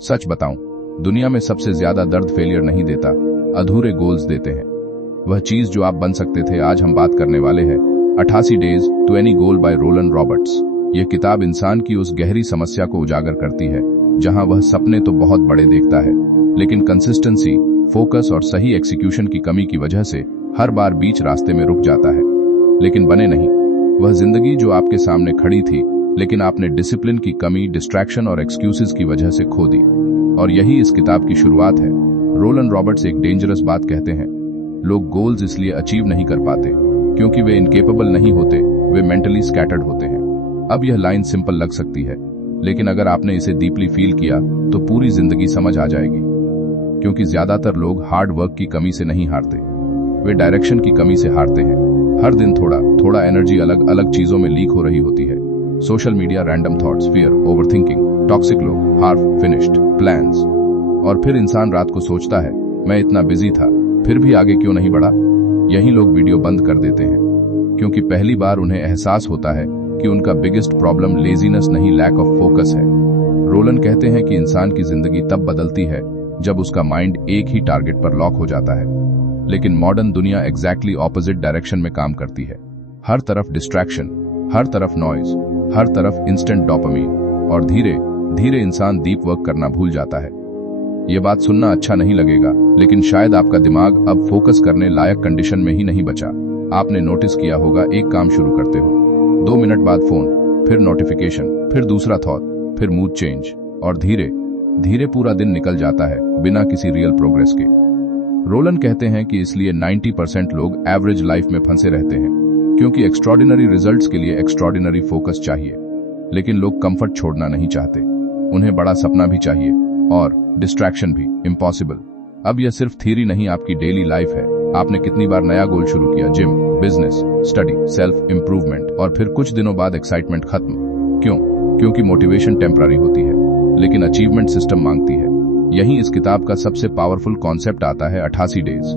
सच बताऊं, दुनिया में सबसे ज्यादा दर्द फेलियर नहीं देता, अधूरे गोल्स देते हैं। वह चीज जो आप बन सकते थे, आज हम बात करने वाले हैं 88 days to any goal by Rolan Roberts. यह किताब इंसान की उस गहरी समस्या को उजागर करती है जहां वह सपने तो बहुत बड़े देखता है, लेकिन कंसिस्टेंसी, फोकस और सही एग्जीक्यूशन की कमी की वजह से हर बार बीच रास्ते में रुक जाता है, लेकिन बने नहीं। वह जिंदगी जो आपके सामने खड़ी थी, लेकिन आपने डिसिप्लिन की कमी, डिस्ट्रैक्शन और एक्सक्यूजेस की वजह से खो दी। और यही इस किताब की शुरुआत है। रोलन रॉबर्ट्स एक डेंजरस बात कहते हैं, लोग गोल्स इसलिए अचीव नहीं कर पाते क्योंकि वे इनकेपेबल नहीं होते, वे मेंटली स्कैटर्ड होते हैं। अब यह लाइन सिंपल लग सकती है, लेकिन अगर आपने इसे डीपली फील किया तो पूरी जिंदगी समझ आ जाएगी। क्योंकि ज्यादातर लोग हार्ड वर्क की कमी से नहीं हारते, वे डायरेक्शन की कमी से हारते हैं। हर दिन थोड़ा थोड़ा एनर्जी अलग अलग चीजों में लीक हो रही होती है। Social media, random thoughts, fear, overthinking, toxic लोग, हाफ फिनिश्ड प्लान्स। और फिर इंसान रात को सोचता है, मैं इतना बिजी था, फिर भी आगे क्यों नहीं बढ़ा। यही लोग वीडियो बंद कर देते हैं, क्योंकि पहली बार उन्हें एहसास होता है कि उनका बिगेस्ट प्रॉब्लम लेजीनेस नहीं, लैक ऑफ फोकस है। रोलन कहते हैं कि इंसान की जिंदगी तब बदलती है जब उसका माइंड एक ही टारगेट पर लॉक हो जाता है। लेकिन मॉडर्न दुनिया एग्जैक्टली ऑपोजिट डायरेक्शन में काम करती है। हर तरफ डिस्ट्रैक्शन, हर तरफ नॉइज, हर तरफ इंस्टेंट डोपामीन, और धीरे धीरे इंसान डीप वर्क करना भूल जाता है। ये बात सुनना अच्छा नहीं लगेगा, लेकिन शायद आपका दिमाग अब फोकस करने लायक कंडीशन में ही नहीं बचा। आपने नोटिस किया होगा, एक काम शुरू करते हो, 2 मिनट बाद फोन, फिर नोटिफिकेशन, फिर दूसरा थॉट, फिर मूड चेंज, और धीरे धीरे पूरा दिन निकल जाता है बिना किसी रियल प्रोग्रेस के। रोलन कहते हैं कि इसलिए 90% लोग एवरेज लाइफ में फंसे रहते हैं, क्योंकि एक्स्ट्रॉर्डिनरी रिजल्ट्स के लिए एक्स्ट्रॉर्डिनरी फोकस चाहिए। लेकिन लोग कंफर्ट छोड़ना नहीं चाहते, उन्हें बड़ा सपना भी चाहिए और डिस्ट्रैक्शन भी, इम्पॉसिबल। अब यह सिर्फ थ्योरी नहीं, आपकी डेली लाइफ है। आपने कितनी बार नया गोल शुरू किया, gym, business, study, self improvement, और फिर कुछ दिनों बाद एक्साइटमेंट खत्म। क्यों? क्योंकि मोटिवेशन टेम्पररी होती है, लेकिन अचीवमेंट सिस्टम मांगती है। यही इस किताब का सबसे पावरफुल कॉन्सेप्ट आता है 88 डेज।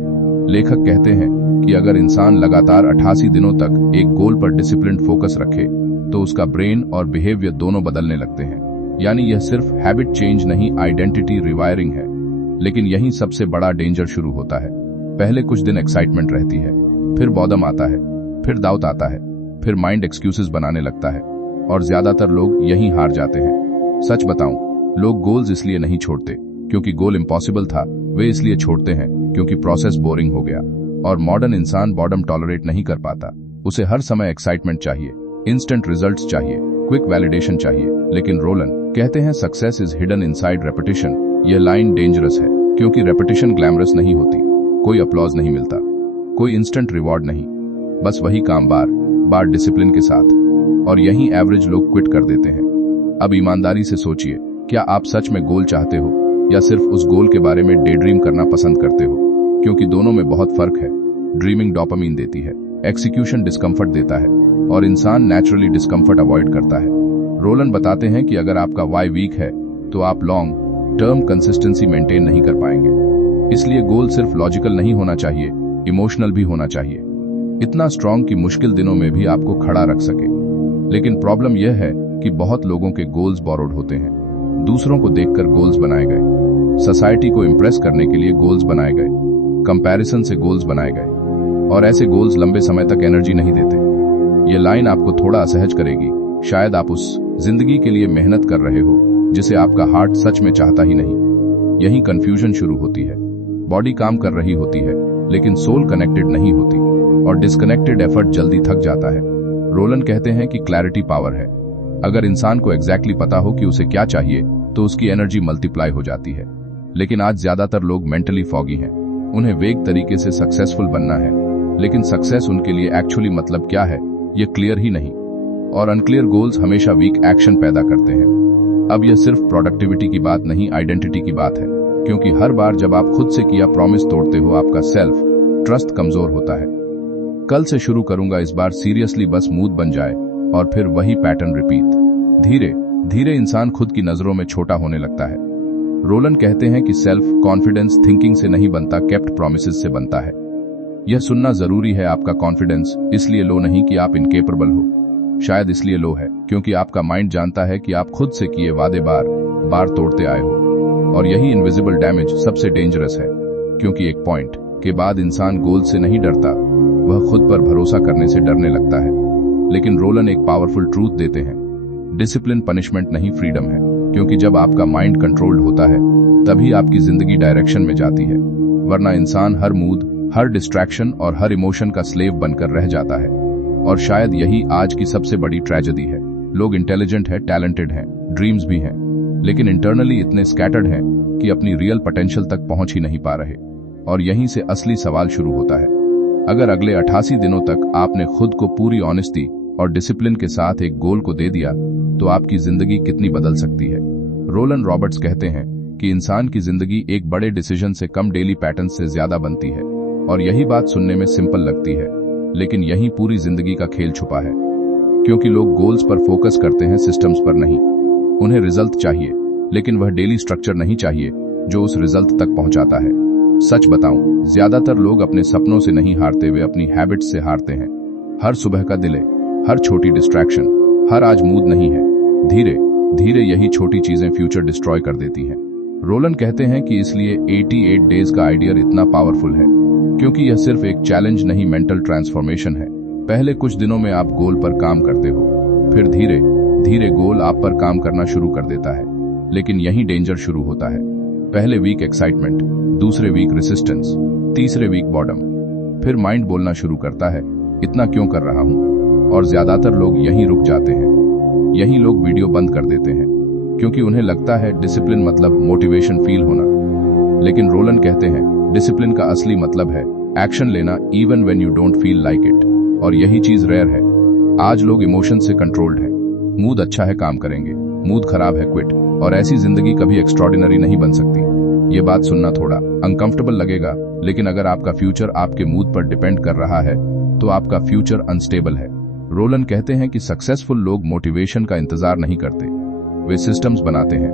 लेखक कहते हैं कि अगर इंसान लगातार 88 दिनों तक एक गोल पर डिसिप्लिन्ड फोकस रखे तो उसका ब्रेन और बिहेवियर दोनों बदलने लगते हैं। यानी यह सिर्फ हैबिट चेंज नहीं, आइडेंटिटी रिवायरिंग है। लेकिन यही सबसे बड़ा डेंजर शुरू होता है। पहले कुछ दिन एक्साइटमेंट रहती है, फिर बॉदम आता है, फिर डाउट आता है, फिर माइंड एक्सक्यूजेस बनाने लगता है, और ज्यादातर लोग यहीं हार जाते हैं। सच बताऊं, लोग गोल्स इसलिए नहीं छोड़ते क्योंकि गोल इम्पॉसिबल था, वे इसलिए छोड़ते हैं क्योंकि प्रोसेस बोरिंग हो गया। और मॉडर्न इंसान बॉर्डम टॉलरेट नहीं कर पाता। उसे हर समय एक्साइटमेंट चाहिए, इंस्टेंट रिजल्ट्स चाहिए, क्विक वैलिडेशन चाहिए। लेकिन रोलन कहते हैं success is hidden inside repetition. यह लाइन डेंजरस है, क्योंकि रेपिटेशन ग्लैमरस नहीं होती। कोई अपलॉज नहीं मिलता, कोई इंस्टेंट रिवॉर्ड नहीं, बस वही काम बार बार डिसिप्लिन के साथ। और यही एवरेज लोग क्विट कर देते हैं। अब ईमानदारी से सोचिए, क्या आप सच में गोल चाहते हो या सिर्फ उस गोल के बारे में डे ड्रीम करना पसंद करते हो? क्योंकि दोनों में बहुत फर्क है। ड्रीमिंग डोपामीन देती है, एक्सिक्यूशन डिस्कम्फर्ट देता है, और इंसान नेचुरली डिस्कम्फर्ट अवॉइड करता है। रोलन बताते हैं कि अगर आपका वाई वीक है तो आप लॉन्ग टर्म कंसिस्टेंसी मेंटेन नहीं कर पाएंगे। इसलिए गोल सिर्फ लॉजिकल नहीं होना चाहिए, इमोशनल भी होना चाहिए। इतना स्ट्रांग कि मुश्किल दिनों में भी आपको खड़ा रख सके। लेकिन प्रॉब्लम यह है कि बहुत लोगों के गोल्स बोरोड होते हैं। दूसरों को देखकर गोल्स बनाए गए, सोसाइटी को इंप्रेस करने के लिए गोल्स बनाए गए, कंपैरिजन से गोल्स बनाए गए, और ऐसे गोल्स लंबे समय तक एनर्जी नहीं देते। ये लाइन आपको थोड़ा असहज करेगी। शायद आप उस जिंदगी के लिए मेहनत कर रहे हो जिसे आपका हार्ट सच में चाहता ही नहीं। यही कंफ्यूजन शुरू होती है। बॉडी काम कर रही होती है, लेकिन सोल कनेक्टेड नहीं होती, और डिस्कनेक्टेड एफर्ट जल्दी थक जाता है। रोलन कहते हैं कि क्लैरिटी पावर है। अगर इंसान को एग्जैक्टली पता हो कि उसे क्या चाहिए तो उसकी एनर्जी मल्टीप्लाई हो जाती है। लेकिन आज ज्यादातर लोग मेंटली फॉगी हैं। उन्हें वेग तरीके से सक्सेसफुल बनना है, लेकिन सक्सेस उनके लिए एक्चुअली मतलब क्या है ये क्लियर ही नहीं। और अनक्लियर गोल्स हमेशा वीक एक्शन पैदा करते हैं। अब यह सिर्फ प्रोडक्टिविटी की बात नहीं, आइडेंटिटी की बात है। क्योंकि हर बार जब आप खुद से किया प्रॉमिस तोड़ते हो, आपका सेल्फ ट्रस्ट कमजोर होता है। कल से शुरू करूंगा, इस बार सीरियसली, बस मूड बन जाए, और फिर वही पैटर्न रिपीट। धीरे धीरे इंसान खुद की नजरों में छोटा होने लगता है। रोलन कहते हैं कि सेल्फ कॉन्फिडेंस थिंकिंग से नहीं बनता, केप्ट प्रॉमिसेस से बनता है। यह सुनना जरूरी है। आपका कॉन्फिडेंस इसलिए लो नहीं कि आप इनकेपेबल हो, शायद इसलिए लो है क्योंकि आपका माइंड जानता है कि आप खुद से किए वादे बार बार तोड़ते आए हो। और यही इनविजिबल डैमेज सबसे डेंजरस है, क्योंकि एक पॉइंट के बाद इंसान गोल से नहीं डरता, वह खुद पर भरोसा करने से डरने लगता है। लेकिन रोलन एक पावरफुल ट्रूथ देते हैं, डिसिप्लिन पनिशमेंट नहीं फ्रीडम है, क्योंकि जब आपका माइंड कंट्रोल्ड होता है तभी आपकी जिंदगी डायरेक्शन में जाती है, वरना इंसान हर मूड, हर डिस्ट्रैक्शन और हर इमोशन का स्लेव बनकर रह जाता है। और शायद यही आज की सबसे बड़ी ट्रेजेडी है। लोग इंटेलिजेंट है, टैलेंटेड हैं, ड्रीम्स भी हैं, लेकिन इंटरनली इतने स्कैटर्ड हैं कि अपनी रियल पोटेंशियल तक पहुंच ही नहीं पा रहे। और यहीं से असली सवाल शुरू होता है। अगर अगले 88 दिनों तक आपने खुद को पूरी ऑनेस्टी और डिसिप्लिन के साथ एक गोल को दे दिया, तो आपकी जिंदगी कितनी बदल सकती है। रोलन रॉबर्ट्स कहते हैं कि इंसान की जिंदगी एक बड़े डिसीजन से कम डेली पैटर्न से ज्यादा बनती है। और यही बात सुनने में सिंपल लगती है, लेकिन यही पूरी जिंदगी का खेल छुपा है। क्योंकि लोग गोल्स पर फोकस करते हैं, सिस्टम्स पर नहीं। उन्हें रिजल्ट चाहिए, लेकिन वह डेली स्ट्रक्चर नहीं चाहिए जो उस रिजल्ट तक पहुंचाता है। सच बताऊं, ज्यादातर लोग अपने सपनों से नहीं हारते, वे अपनी हैबिट्स से हारते हैं। हर सुबह का डिले, हर छोटी डिस्ट्रैक्शन, हर आज मूड नहीं है, धीरे धीरे यही छोटी चीजें फ्यूचर डिस्ट्रॉय कर देती हैं। रोलन कहते हैं कि इसलिए 88 डेज का आइडिया इतना पावरफुल है, क्योंकि यह सिर्फ एक चैलेंज नहीं, मेंटल ट्रांसफॉर्मेशन है। पहले कुछ दिनों में आप गोल पर काम करते हो, फिर धीरे धीरे गोल आप पर काम करना शुरू कर देता है। लेकिन यही डेंजर शुरू होता है। पहले वीक एक्साइटमेंट, दूसरे वीक रेसिस्टेंस, तीसरे वीक बॉर्डम, फिर माइंड बोलना शुरू करता है, इतना क्यों कर रहा हूं। और ज्यादातर लोग यहीं रुक जाते हैं। यहीं लोग वीडियो बंद कर देते हैं, क्योंकि उन्हें लगता है डिसिप्लिन मतलब मोटिवेशन फील होना। लेकिन रोलन कहते हैं डिसिप्लिन का असली मतलब है एक्शन लेना, even when you don't feel like it. और यही चीज रेयर है। आज लोग इमोशन से कंट्रोल्ड है। मूड अच्छा है, काम करेंगे, मूड खराब है, क्विट। और ऐसी जिंदगी कभी एक्स्ट्रॉर्डिनरी नहीं बन सकती। ये बात सुनना थोड़ा अनकंफर्टेबल लगेगा, लेकिन अगर आपका फ्यूचर आपके मूड पर डिपेंड कर रहा है तो आपका फ्यूचर अनस्टेबल है। रोलन कहते हैं कि सक्सेसफुल लोग मोटिवेशन का इंतजार नहीं करते, वे सिस्टम्स बनाते हैं,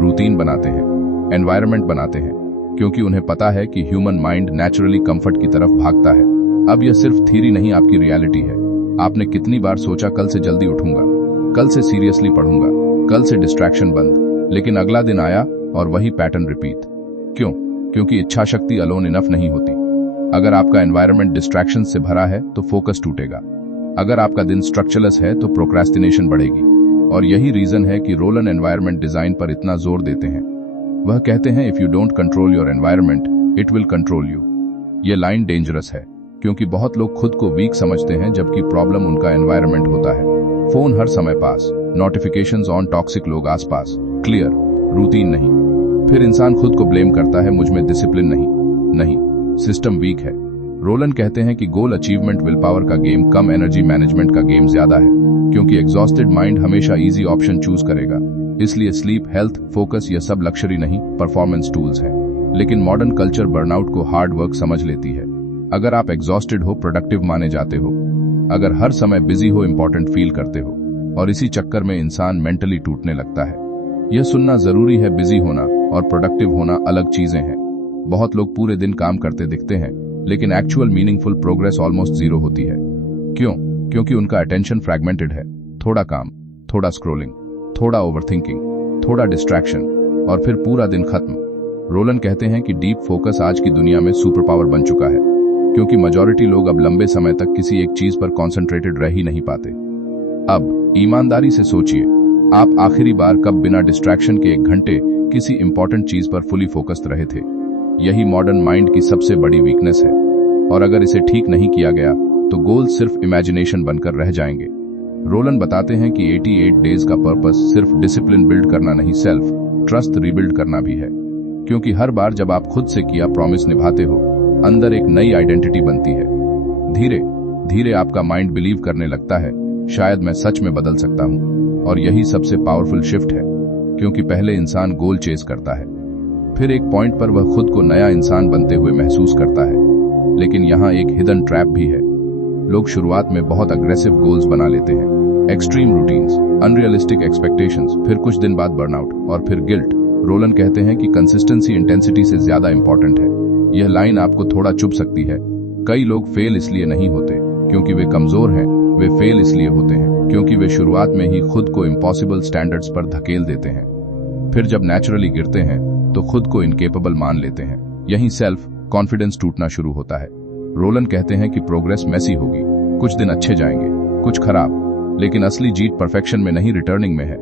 रूटीन बनाते हैं, एनवायरनमेंट बनाते हैं, क्योंकि उन्हें पता है कि ह्यूमन माइंड नेचुरली कंफर्ट की तरफ भागता है। अब यह सिर्फ थ्योरी नहीं, आपकी रियलिटी है। आपने कितनी बार सोचा कल से जल्दी उठूंगा, कल से सीरियसली पढ़ूंगा, कल से डिस्ट्रैक्शन बंद, लेकिन अगला दिन आया और वही पैटर्न रिपीट। क्यों? क्योंकि इच्छा शक्ति अलोन इनफ नहीं होती। अगर आपका एनवायरनमेंट डिस्ट्रैक्शन से भरा है तो फोकस टूटेगा। अगर आपका दिन स्ट्रक्चरलेस है तो प्रोक्रेस्टिनेशन बढ़ेगी। और यही रीजन है कि रोलन एनवायरनमेंट डिजाइन पर इतना जोर देते हैं। वह कहते हैं if you don't control your environment it will control you. ये लाइन डेंजरस है, क्योंकि बहुत लोग खुद को वीक समझते हैं, जबकि प्रॉब्लम उनका एनवायरनमेंट होता है। फोन हर समय पास, नोटिफिकेशंस ऑन, टॉक्सिक लोग आसपास, क्लियर रूटीन नहीं। फिर इंसान खुद को ब्लेम करता है, मुझ में डिसिप्लिन नहीं, सिस्टम वीक है। रोलन कहते हैं कि गोल अचीवमेंट विल पावर का गेम कम, एनर्जी मैनेजमेंट का गेम ज्यादा है, क्योंकि एग्जॉस्टेड माइंड हमेशा इजी ऑप्शन चूज करेगा। इसलिए स्लीप, हेल्थ, फोकस ये सब लक्जरी नहीं, परफॉर्मेंस टूल्स हैं। लेकिन मॉडर्न कल्चर बर्नआउट को हार्ड वर्क समझ लेती है। अगर आप एग्जॉस्टेड हो, प्रोडक्टिव माने जाते हो। अगर हर समय बिजी हो, इंपॉर्टेंट फील करते हो। और इसी चक्कर में इंसान मेंटली टूटने लगता है। यह सुनना जरूरी है, बिजी होना और प्रोडक्टिव होना अलग चीजें हैं। बहुत लोग पूरे दिन काम करते दिखते हैं, लेकिन actual meaningful progress almost zero होती है। क्यों? क्योंकि उनका अटेंशन फ्रैगमेंटेड है। थोड़ा काम, थोड़ा स्क्रोलिंग, थोड़ा ओवरथिंकिंग, थोड़ा डिस्ट्रैक्शन, और फिर पूरा दिन खत्म। रोलन कहते हैं कि डीप फोकस आज की दुनिया में सुपर पावर बन चुका है, क्योंकि मेजॉरिटी लोग अब लंबे समय तक किसी एक चीज पर कॉन्सेंट्रेटेड रह ही नहीं पाते। अब ईमानदारी से सोचिए, आप आखिरी बार कब बिना डिस्ट्रैक्शन के 1 घंटे किसी इंपॉर्टेंट चीज पर फुली फोकस्ड रहे थे? यही मॉडर्न माइंड की सबसे बड़ी वीकनेस है। और अगर इसे ठीक नहीं किया गया तो गोल सिर्फ इमेजिनेशन बनकर रह जाएंगे। रोलन बताते हैं कि 88 डेज का पर्पस सिर्फ डिसिप्लिन बिल्ड करना नहीं, सेल्फ ट्रस्ट रीबिल्ड करना भी है। क्योंकि हर बार जब आप खुद से किया प्रॉमिस निभाते हो, अंदर एक नई आइडेंटिटी बनती है। धीरे धीरे आपका माइंड बिलीव करने लगता है, शायद मैं सच में बदल सकता हूं। और यही सबसे पावरफुल शिफ्ट है, क्योंकि पहले इंसान गोल चेस करता है, फिर एक पॉइंट पर वह खुद को नया इंसान बनते हुए महसूस करता है। लेकिन यहाँ एक हिडन ट्रैप भी है। लोग शुरुआत में बहुत अग्रेसिव गोल्स बना लेते हैं, एक्सट्रीम रूटीन्स, अनरियलिस्टिक एक्सपेक्टेशंस, फिर कुछ दिन बाद बर्नआउट और फिर गिल्ट। रोलन कहते हैं कि कंसिस्टेंसी इंटेंसिटी से ज्यादा इंपॉर्टेंट है। यह लाइन आपको थोड़ा चुभ सकती है। कई लोग फेल इसलिए नहीं होते क्योंकि वे कमजोर हैं, वे फेल इसलिए होते हैं क्योंकि वे शुरुआत में ही खुद को इम्पॉसिबल स्टैंडर्ड्स पर धकेल देते हैं। फिर जब नेचुरली गिरते हैं तो खुद को इनकेपेबल मान लेते हैं। यहीं सेल्फ कॉन्फिडेंस टूटना शुरू होता है। रोलन कहते हैं कि प्रोग्रेस मैसी होगी, कुछ दिन अच्छे जाएंगे, कुछ खराब, लेकिन असली जीत परफेक्शन में नहीं, रिटर्निंग में है,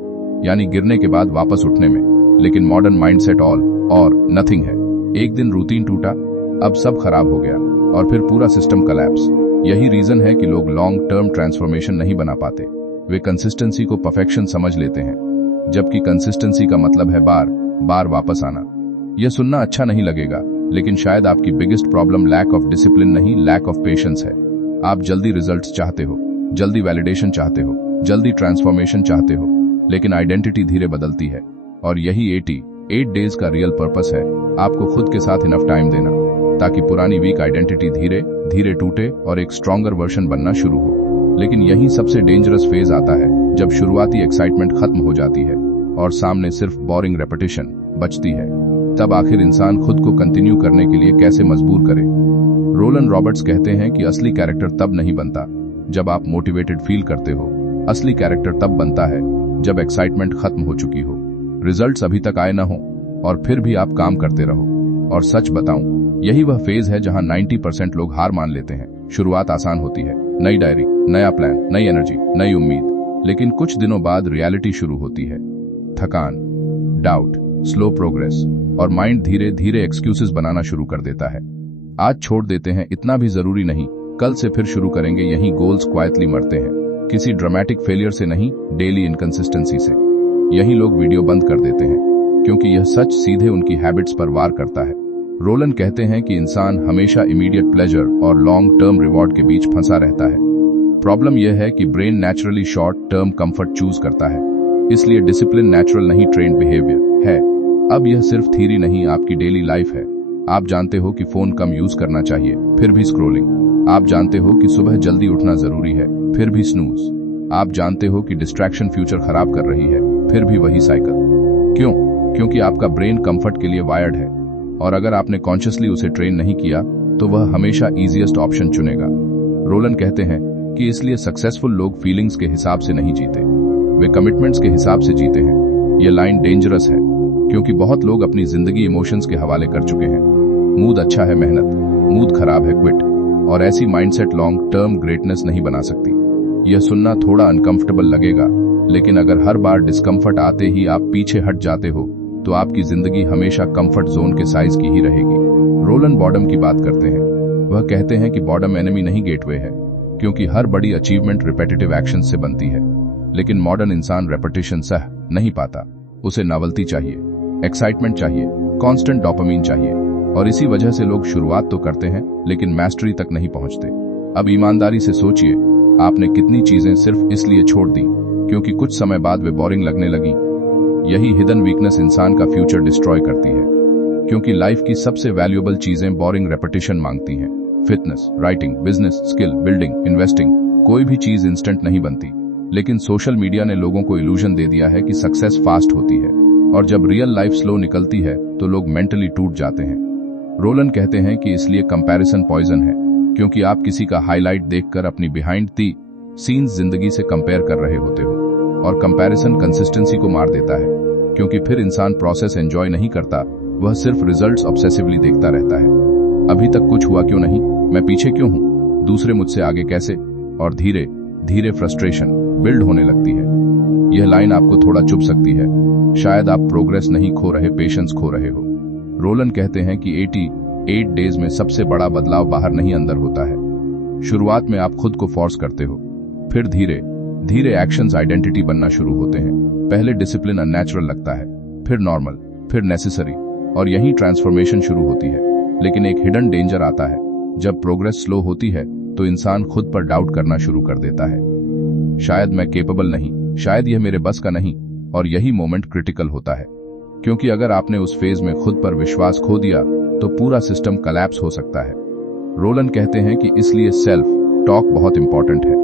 यानी गिरने के बाद वापस उठने में। लेकिन मॉडर्न माइंडसेट ऑल और नथिंग है। एक दिन रूटीन टूटा, अब सब खराब हो गया और फिर पूरा सिस्टम कोलैप्स। यही रीजन है कि लोग लॉन्ग टर्म ट्रांसफॉर्मेशन नहीं बना पाते। वे कंसिस्टेंसी को परफेक्शन समझ लेते हैं, जबकि कंसिस्टेंसी का मतलब है बार बार वापस आना। यह सुनना अच्छा नहीं लगेगा, लेकिन शायद आपकी biggest problem lack of discipline नहीं, लैक ऑफ पेशेंस है। आप जल्दी रिजल्ट्स चाहते हो, जल्दी वैलिडेशन चाहते हो, जल्दी ट्रांसफॉर्मेशन चाहते हो, लेकिन आइडेंटिटी धीरे बदलती है। और यही 88 डेज का रियल पर्पस है, आपको खुद के साथ इनफ टाइम देना ताकि पुरानी वीक आइडेंटिटी धीरे धीरे टूटे और एक स्ट्रॉन्गर वर्जन बनना शुरू हो। लेकिन यही सबसे डेंजरस फेज आता है, जब शुरुआती एक्साइटमेंट खत्म हो जाती है और सामने सिर्फ बोरिंग रेपिटेशन बचती है। तब आखिर इंसान खुद को कंटिन्यू करने के लिए कैसे मजबूर करे? रोलन रॉबर्ट्स कहते हैं कि असली कैरेक्टर तब नहीं बनता जब आप मोटिवेटेड फील करते हो, असली कैरेक्टर तब बनता है जब एक्साइटमेंट खत्म हो चुकी हो, रिजल्ट्स अभी तक आए न हो और फिर भी आप काम करते रहो। और सच बताऊं, यही वह फेज है जहां 90% लोग हार मान लेते हैं। शुरुआत आसान होती है, नई डायरी, नया प्लान, नई एनर्जी, नई उम्मीद, लेकिन कुछ दिनों बाद रियलिटी शुरू होती है। थकान, डाउट, स्लो प्रोग्रेस और माइंड धीरे धीरे एक्सक्यूजेस बनाना शुरू कर देता है। आज छोड़ देते हैं, इतना भी जरूरी नहीं, कल से फिर शुरू करेंगे। यहीं गोल्स क्वाइटली मरते हैं, किसी ड्रामेटिक फेलियर से नहीं, डेली इनकंसिस्टेंसी से। यही लोग वीडियो बंद कर देते हैं, क्योंकि यह सच सीधे उनकी हैबिट्स पर वार करता है। रोलन कहते हैं कि इंसान हमेशा इमीडिएट प्लेजर और लॉन्ग टर्म रिवॉर्ड के बीच फंसा रहता है। प्रॉब्लम यह है कि brain naturally short term comfort choose करता है, इसलिए डिसिप्लिन नेचुरल नहीं, ट्रेन्ड बिहेवियर है। अब यह सिर्फ थ्योरी नहीं, आपकी डेली लाइफ है। आप जानते हो कि फोन कम यूज करना चाहिए, फिर भी स्क्रोलिंग। आप जानते हो कि सुबह जल्दी उठना जरूरी है, फिर भी स्नूज। आप जानते हो कि डिस्ट्रैक्शन फ्यूचर खराब कर रही है, फिर भी वही साइकिल। क्यों? क्योंकि आपका ब्रेन कंफर्ट के लिए वायर्ड है, और अगर आपने कॉन्शियसली उसे ट्रेन नहीं किया तो वह हमेशा इजीएस्ट ऑप्शन चुनेगा। रोलन कहते हैं कि इसलिए सक्सेसफुल लोग फीलिंग्स के हिसाब से नहीं जीते, वे कमिटमेंट्स के हिसाब से जीते हैं। यह लाइन डेंजरस है, क्योंकि बहुत लोग अपनी जिंदगी इमोशंस के हवाले कर चुके हैं। मूड अच्छा है मेहनत, मूड खराब है क्विट, और ऐसी माइंडसेट लॉन्ग टर्म ग्रेटनेस नहीं बना सकती। यह सुनना थोड़ा अनकंफर्टेबल लगेगा, लेकिन अगर हर बार डिस्कम्फर्ट आते ही आप पीछे हट जाते हो तो आपकी जिंदगी हमेशा कंफर्ट जोन के साइज की ही रहेगी। रोलन बॉर्डम की बात करते हैं। वह कहते हैं कि बॉर्डम एनिमी नहीं, गेटवे है, क्योंकि हर बड़ी अचीवमेंट रिपीटेटिव एक्शन से बनती है। लेकिन मॉडर्न इंसान रेपिटेशन सह नहीं पाता, उसे नॉवेल्टी चाहिए, एक्साइटमेंट चाहिए, कांस्टेंट डोपामिन चाहिए, और इसी वजह से लोग शुरुआत तो करते हैं लेकिन मैस्टरी तक नहीं पहुंचते। अब ईमानदारी से सोचिए, आपने कितनी चीजें सिर्फ इसलिए छोड़ दी क्योंकि कुछ समय बाद वे बोरिंग लगने लगी। यही हिडन वीकनेस इंसान का फ्यूचर डिस्ट्रॉय करती है, क्योंकि लाइफ की सबसे वैल्यूएबल चीजें बोरिंग रेपिटेशन मांगती हैं। Fitness, writing, business, skill, building, investing, कोई भी चीज इंस्टेंट नहीं बनती। लेकिन सोशल मीडिया ने लोगों को इल्यूजन दे दिया है कि सक्सेस फास्ट होती है, और जब रियल लाइफ स्लो निकलती है तो लोग मेंटली टूट जाते हैं। रोलन कहते हैं कि इसलिए कंपैरिजन पॉइजन है, क्योंकि आप किसी का हाईलाइट देखकर अपनी बिहाइंड द सीन्स जिंदगी से कंपेयर कर रहे होते हो, और कंपैरिजन कंसिस्टेंसी को मार देता है, क्योंकि फिर इंसान प्रोसेस एंजॉय नहीं करता, वह सिर्फ रिजल्ट्स ऑब्सेसिवली देखता रहता है। अभी तक कुछ हुआ क्यों नहीं, मैं पीछे क्यों हूं, दूसरे मुझसे आगे कैसे, और धीरे धीरे फ्रस्ट्रेशन बिल्ड होने लगती है। यह लाइन आपको थोड़ा चुभ सकती है, शायद आप प्रोग्रेस नहीं खो रहे, पेशेंस खो रहे हो। रोलन कहते हैं कि 88 डेज में सबसे बड़ा बदलाव बाहर नहीं अंदर होता है। शुरुआत में आप खुद को फोर्स करते हो, फिर धीरे धीरे एक्शंस आइडेंटिटी बनना शुरू होते हैं। पहले डिसिप्लिन अननेचुरल लगता है, फिर नॉर्मल, फिर नेसेसरी, और यहीं ट्रांसफॉर्मेशन शुरू होती है। लेकिन एक हिडन डेंजर आता है, जब प्रोग्रेस स्लो होती है तो इंसान खुद पर डाउट करना शुरू कर देता है। शायद मैं केपेबल नहीं, शायद यह मेरे बस का नहीं, और यही मोमेंट क्रिटिकल होता है, क्योंकि अगर आपने उस फेज में खुद पर विश्वास खो दिया तो पूरा सिस्टम कोलैप्स हो सकता है। रोलन कहते हैं कि इसलिए सेल्फ टॉक बहुत इंपॉर्टेंट है,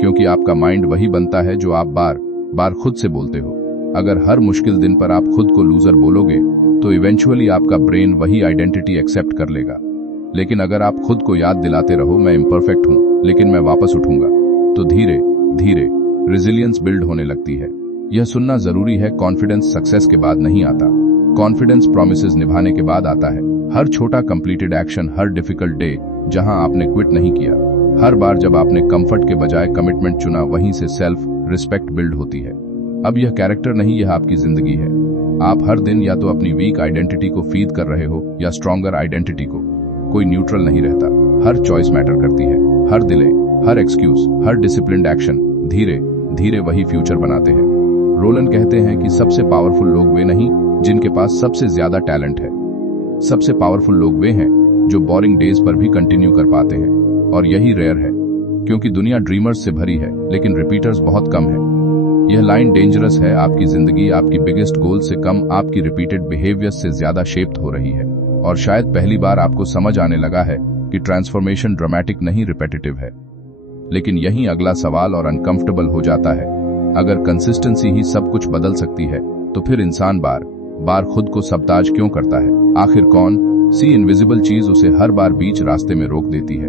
क्योंकि आपका माइंड वही बनता है जो आप बार बार खुद से बोलते हो। अगर हर मुश्किल दिन पर आप खुद को लूजर बोलोगे तो इवेंचुअली आपका ब्रेन वही आइडेंटिटी एक्सेप्ट कर लेगा। लेकिन अगर आप खुद को याद दिलाते रहो, मैं इम्परफेक्ट हूं लेकिन मैं वापस उठूंगा, तो धीरे धीरे रेजिलियंस बिल्ड होने लगती है। यह सुनना जरूरी है, कॉन्फिडेंस सक्सेस के बाद नहीं आता, कॉन्फिडेंस प्रॉमिसेस निभाने के बाद आता है। हर छोटा कंप्लीटेड एक्शन, हर डिफिकल्ट डे जहां आपने क्विट नहीं किया, हर बार जब आपने कंफर्ट के बजाय कमिटमेंट चुना, वहीं से सेल्फ रिस्पेक्ट बिल्ड होती है। अब यह कैरेक्टर नहीं, यह आपकी जिंदगी है। आप हर दिन या तो अपनी वीक आइडेंटिटी को फीड कर रहे हो या स्ट्रॉन्गर आइडेंटिटी को। कोई न्यूट्रल नहीं रहता, हर चॉइस मैटर करती है। हर डिले, हर एक्सक्यूज, हर डिसिप्लिन्ड एक्शन धीरे धीरे वही फ्यूचर बनाते हैं। रोलन कहते हैं कि सबसे पावरफुल लोग वे नहीं जिनके पास सबसे ज्यादा टैलेंट है, सबसे पावरफुल लोग वे हैं जो बोरिंग डेज पर भी कंटिन्यू कर पाते हैं। और यही रेयर है, क्योंकि दुनिया ड्रीमर्स से भरी है लेकिन रिपीटर्स बहुत कम है। यह लाइन डेंजरस है। आपकी जिंदगी आपकी बिगेस्ट गोल से कम आपकी रिपीटेड बिहेवियर्स से ज्यादा शेप्ड हो रही है। और शायद पहली बार आपको समझ आने लगा है कि ट्रांसफॉर्मेशन ड्रामेटिक नहीं, रिपेटिटिव है। लेकिन यही अगला सवाल और अनकंफर्टेबल हो जाता है। अगर कंसिस्टेंसी ही सब कुछ बदल सकती है तो फिर इंसान बार बार खुद को सबताज क्यों करता है? आखिर कौन सी इनविजिबल चीज उसे हर बार बीच रास्ते में रोक देती है?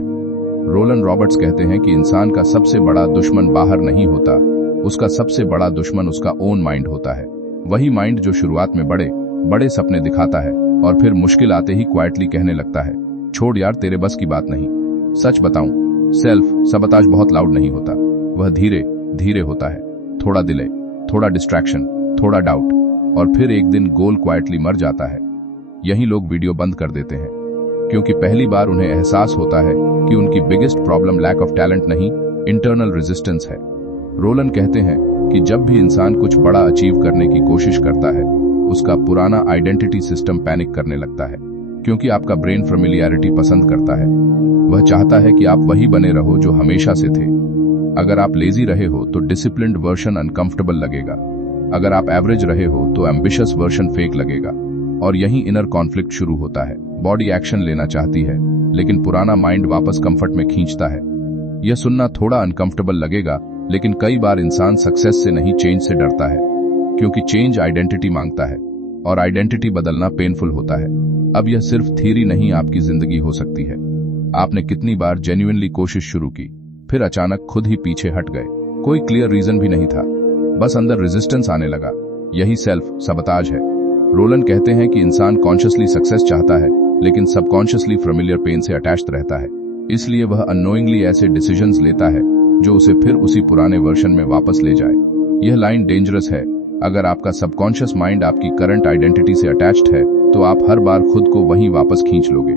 रोलन रॉबर्ट्स कहते हैं कि इंसान का सबसे बड़ा दुश्मन बाहर नहीं होता, उसका सबसे बड़ा दुश्मन उसका ओन माइंड होता है। वही माइंड जो शुरुआत में बड़े बड़े सपने दिखाता है और फिर मुश्किल आते ही क्वाइटली कहने लगता है, छोड़ यार, तेरे बस की बात नहीं। सच बताऊं, सेल्फ सबताज बहुत लाउड नहीं होता, वह धीरे धीरे होता है। थोड़ा डिले, थोड़ा डिस्ट्रैक्शन, थोड़ा डाउट, और फिर एक दिन गोल क्वाइटली मर जाता है। यही लोग वीडियो बंद कर देते हैं क्योंकि पहली बार उन्हें एहसास होता है कि उनकी biggest problem lack of talent नहीं, इंटरनल रेजिस्टेंस है। रोलन कहते हैं कि जब भी इंसान कुछ बड़ा अचीव करने की कोशिश करता है, उसका पुराना आइडेंटिटी सिस्टम पैनिक करने लगता है, क्योंकि आपका ब्रेन फेमिलियरिटी पसंद करता है। वह चाहता है कि आप वही बने रहो जो हमेशा से थे। अगर आप लेजी रहे हो तो डिसिप्लिन्ड वर्जन अनकंफर्टेबल लगेगा, अगर आप एवरेज रहे हो तो एम्बिशियस वर्जन फेक लगेगा। और यही इनर कॉन्फ्लिक्ट शुरू होता है। बॉडी एक्शन लेना चाहती है लेकिन पुराना माइंड वापस कंफर्ट में खींचता है। यह सुनना थोड़ा अनकंफर्टेबल लगेगा, लेकिन कई बार इंसान सक्सेस से नहीं, चेंज से डरता है, क्योंकि चेंज आइडेंटिटी मांगता है और आइडेंटिटी बदलना पेनफुल होता है। अब यह सिर्फ थ्योरी नहीं, आपकी जिंदगी हो सकती है। आपने कितनी बार जेन्युइनली कोशिश शुरू की, फिर अचानक खुद ही पीछे हट गए। कोई क्लियर रीजन भी नहीं था, बस अंदर रेजिस्टेंस आने लगा। यही सेल्फ सबताज है। रोलन कहते हैं कि इंसान कॉन्शियसली सक्सेस चाहता है लेकिन सबकॉन्शियसली फेमिलियर पेन से अटैच्ड रहता है, इसलिए वह अननोइंगली ऐसे डिसीजंस लेता है जो उसे फिर उसी पुराने वर्जन में वापस ले जाए। यह लाइन डेंजरस है। अगर आपका सबकॉन्शियस माइंड आपकी करंट आइडेंटिटी से अटैच्ड है तो आप हर बार खुद को वहीं वापस खींच लोगे।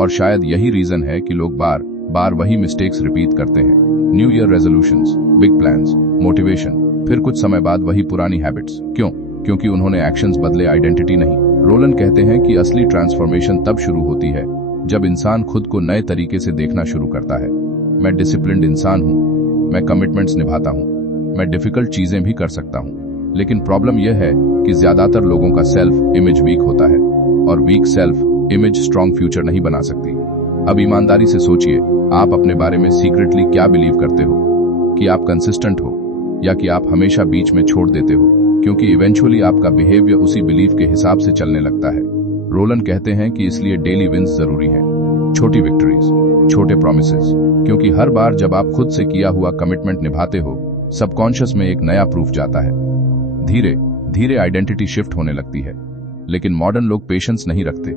और शायद यही रीजन है कि लोग बार बार वही मिस्टेक्स रिपीट करते हैं। New year resolutions, big plans, motivation, फिर कुछ समय बाद वही पुरानी हैबिट्स। क्यों? क्योंकि उन्होंने एक्शंस बदले, आइडेंटिटी नहीं। रोलन कहते हैं कि असली ट्रांसफॉर्मेशन तब शुरू होती है जब इंसान खुद को नए तरीके से देखना शुरू करता है। मैं डिसिप्लिन्ड इंसान हूं, मैं कमिटमेंट्स निभाता हूं, मैं डिफिकल्ट चीजें भी कर सकता हूं। लेकिन प्रॉब्लम यह है कि ज्यादातर लोगों का सेल्फ इमेज वीक होता है और weak self image strong future नहीं बना सकती। अब ईमानदारी से सोचिए, आप अपने बारे में सीक्रेटली क्या बिलीव करते हो? कि आप कंसिस्टेंट हो या कि आप हमेशा बीच में छोड़ देते हो? क्योंकि इवेंचुअली आपका बिहेवियर उसी बिलीफ के हिसाब से चलने लगता है। रोलन कहते हैं कि इसलिए डेली विंस जरूरी हैं, छोटी विक्ट्रीज, छोटे प्रोमिसेस, क्योंकि हर बार जब आप खुद से किया हुआ कमिटमेंट निभाते हो, सबकॉन्शियस में एक नया प्रूफ जाता है। धीरे धीरे आइडेंटिटी शिफ्ट होने लगती है। लेकिन मॉडर्न लोग पेशेंस नहीं रखते,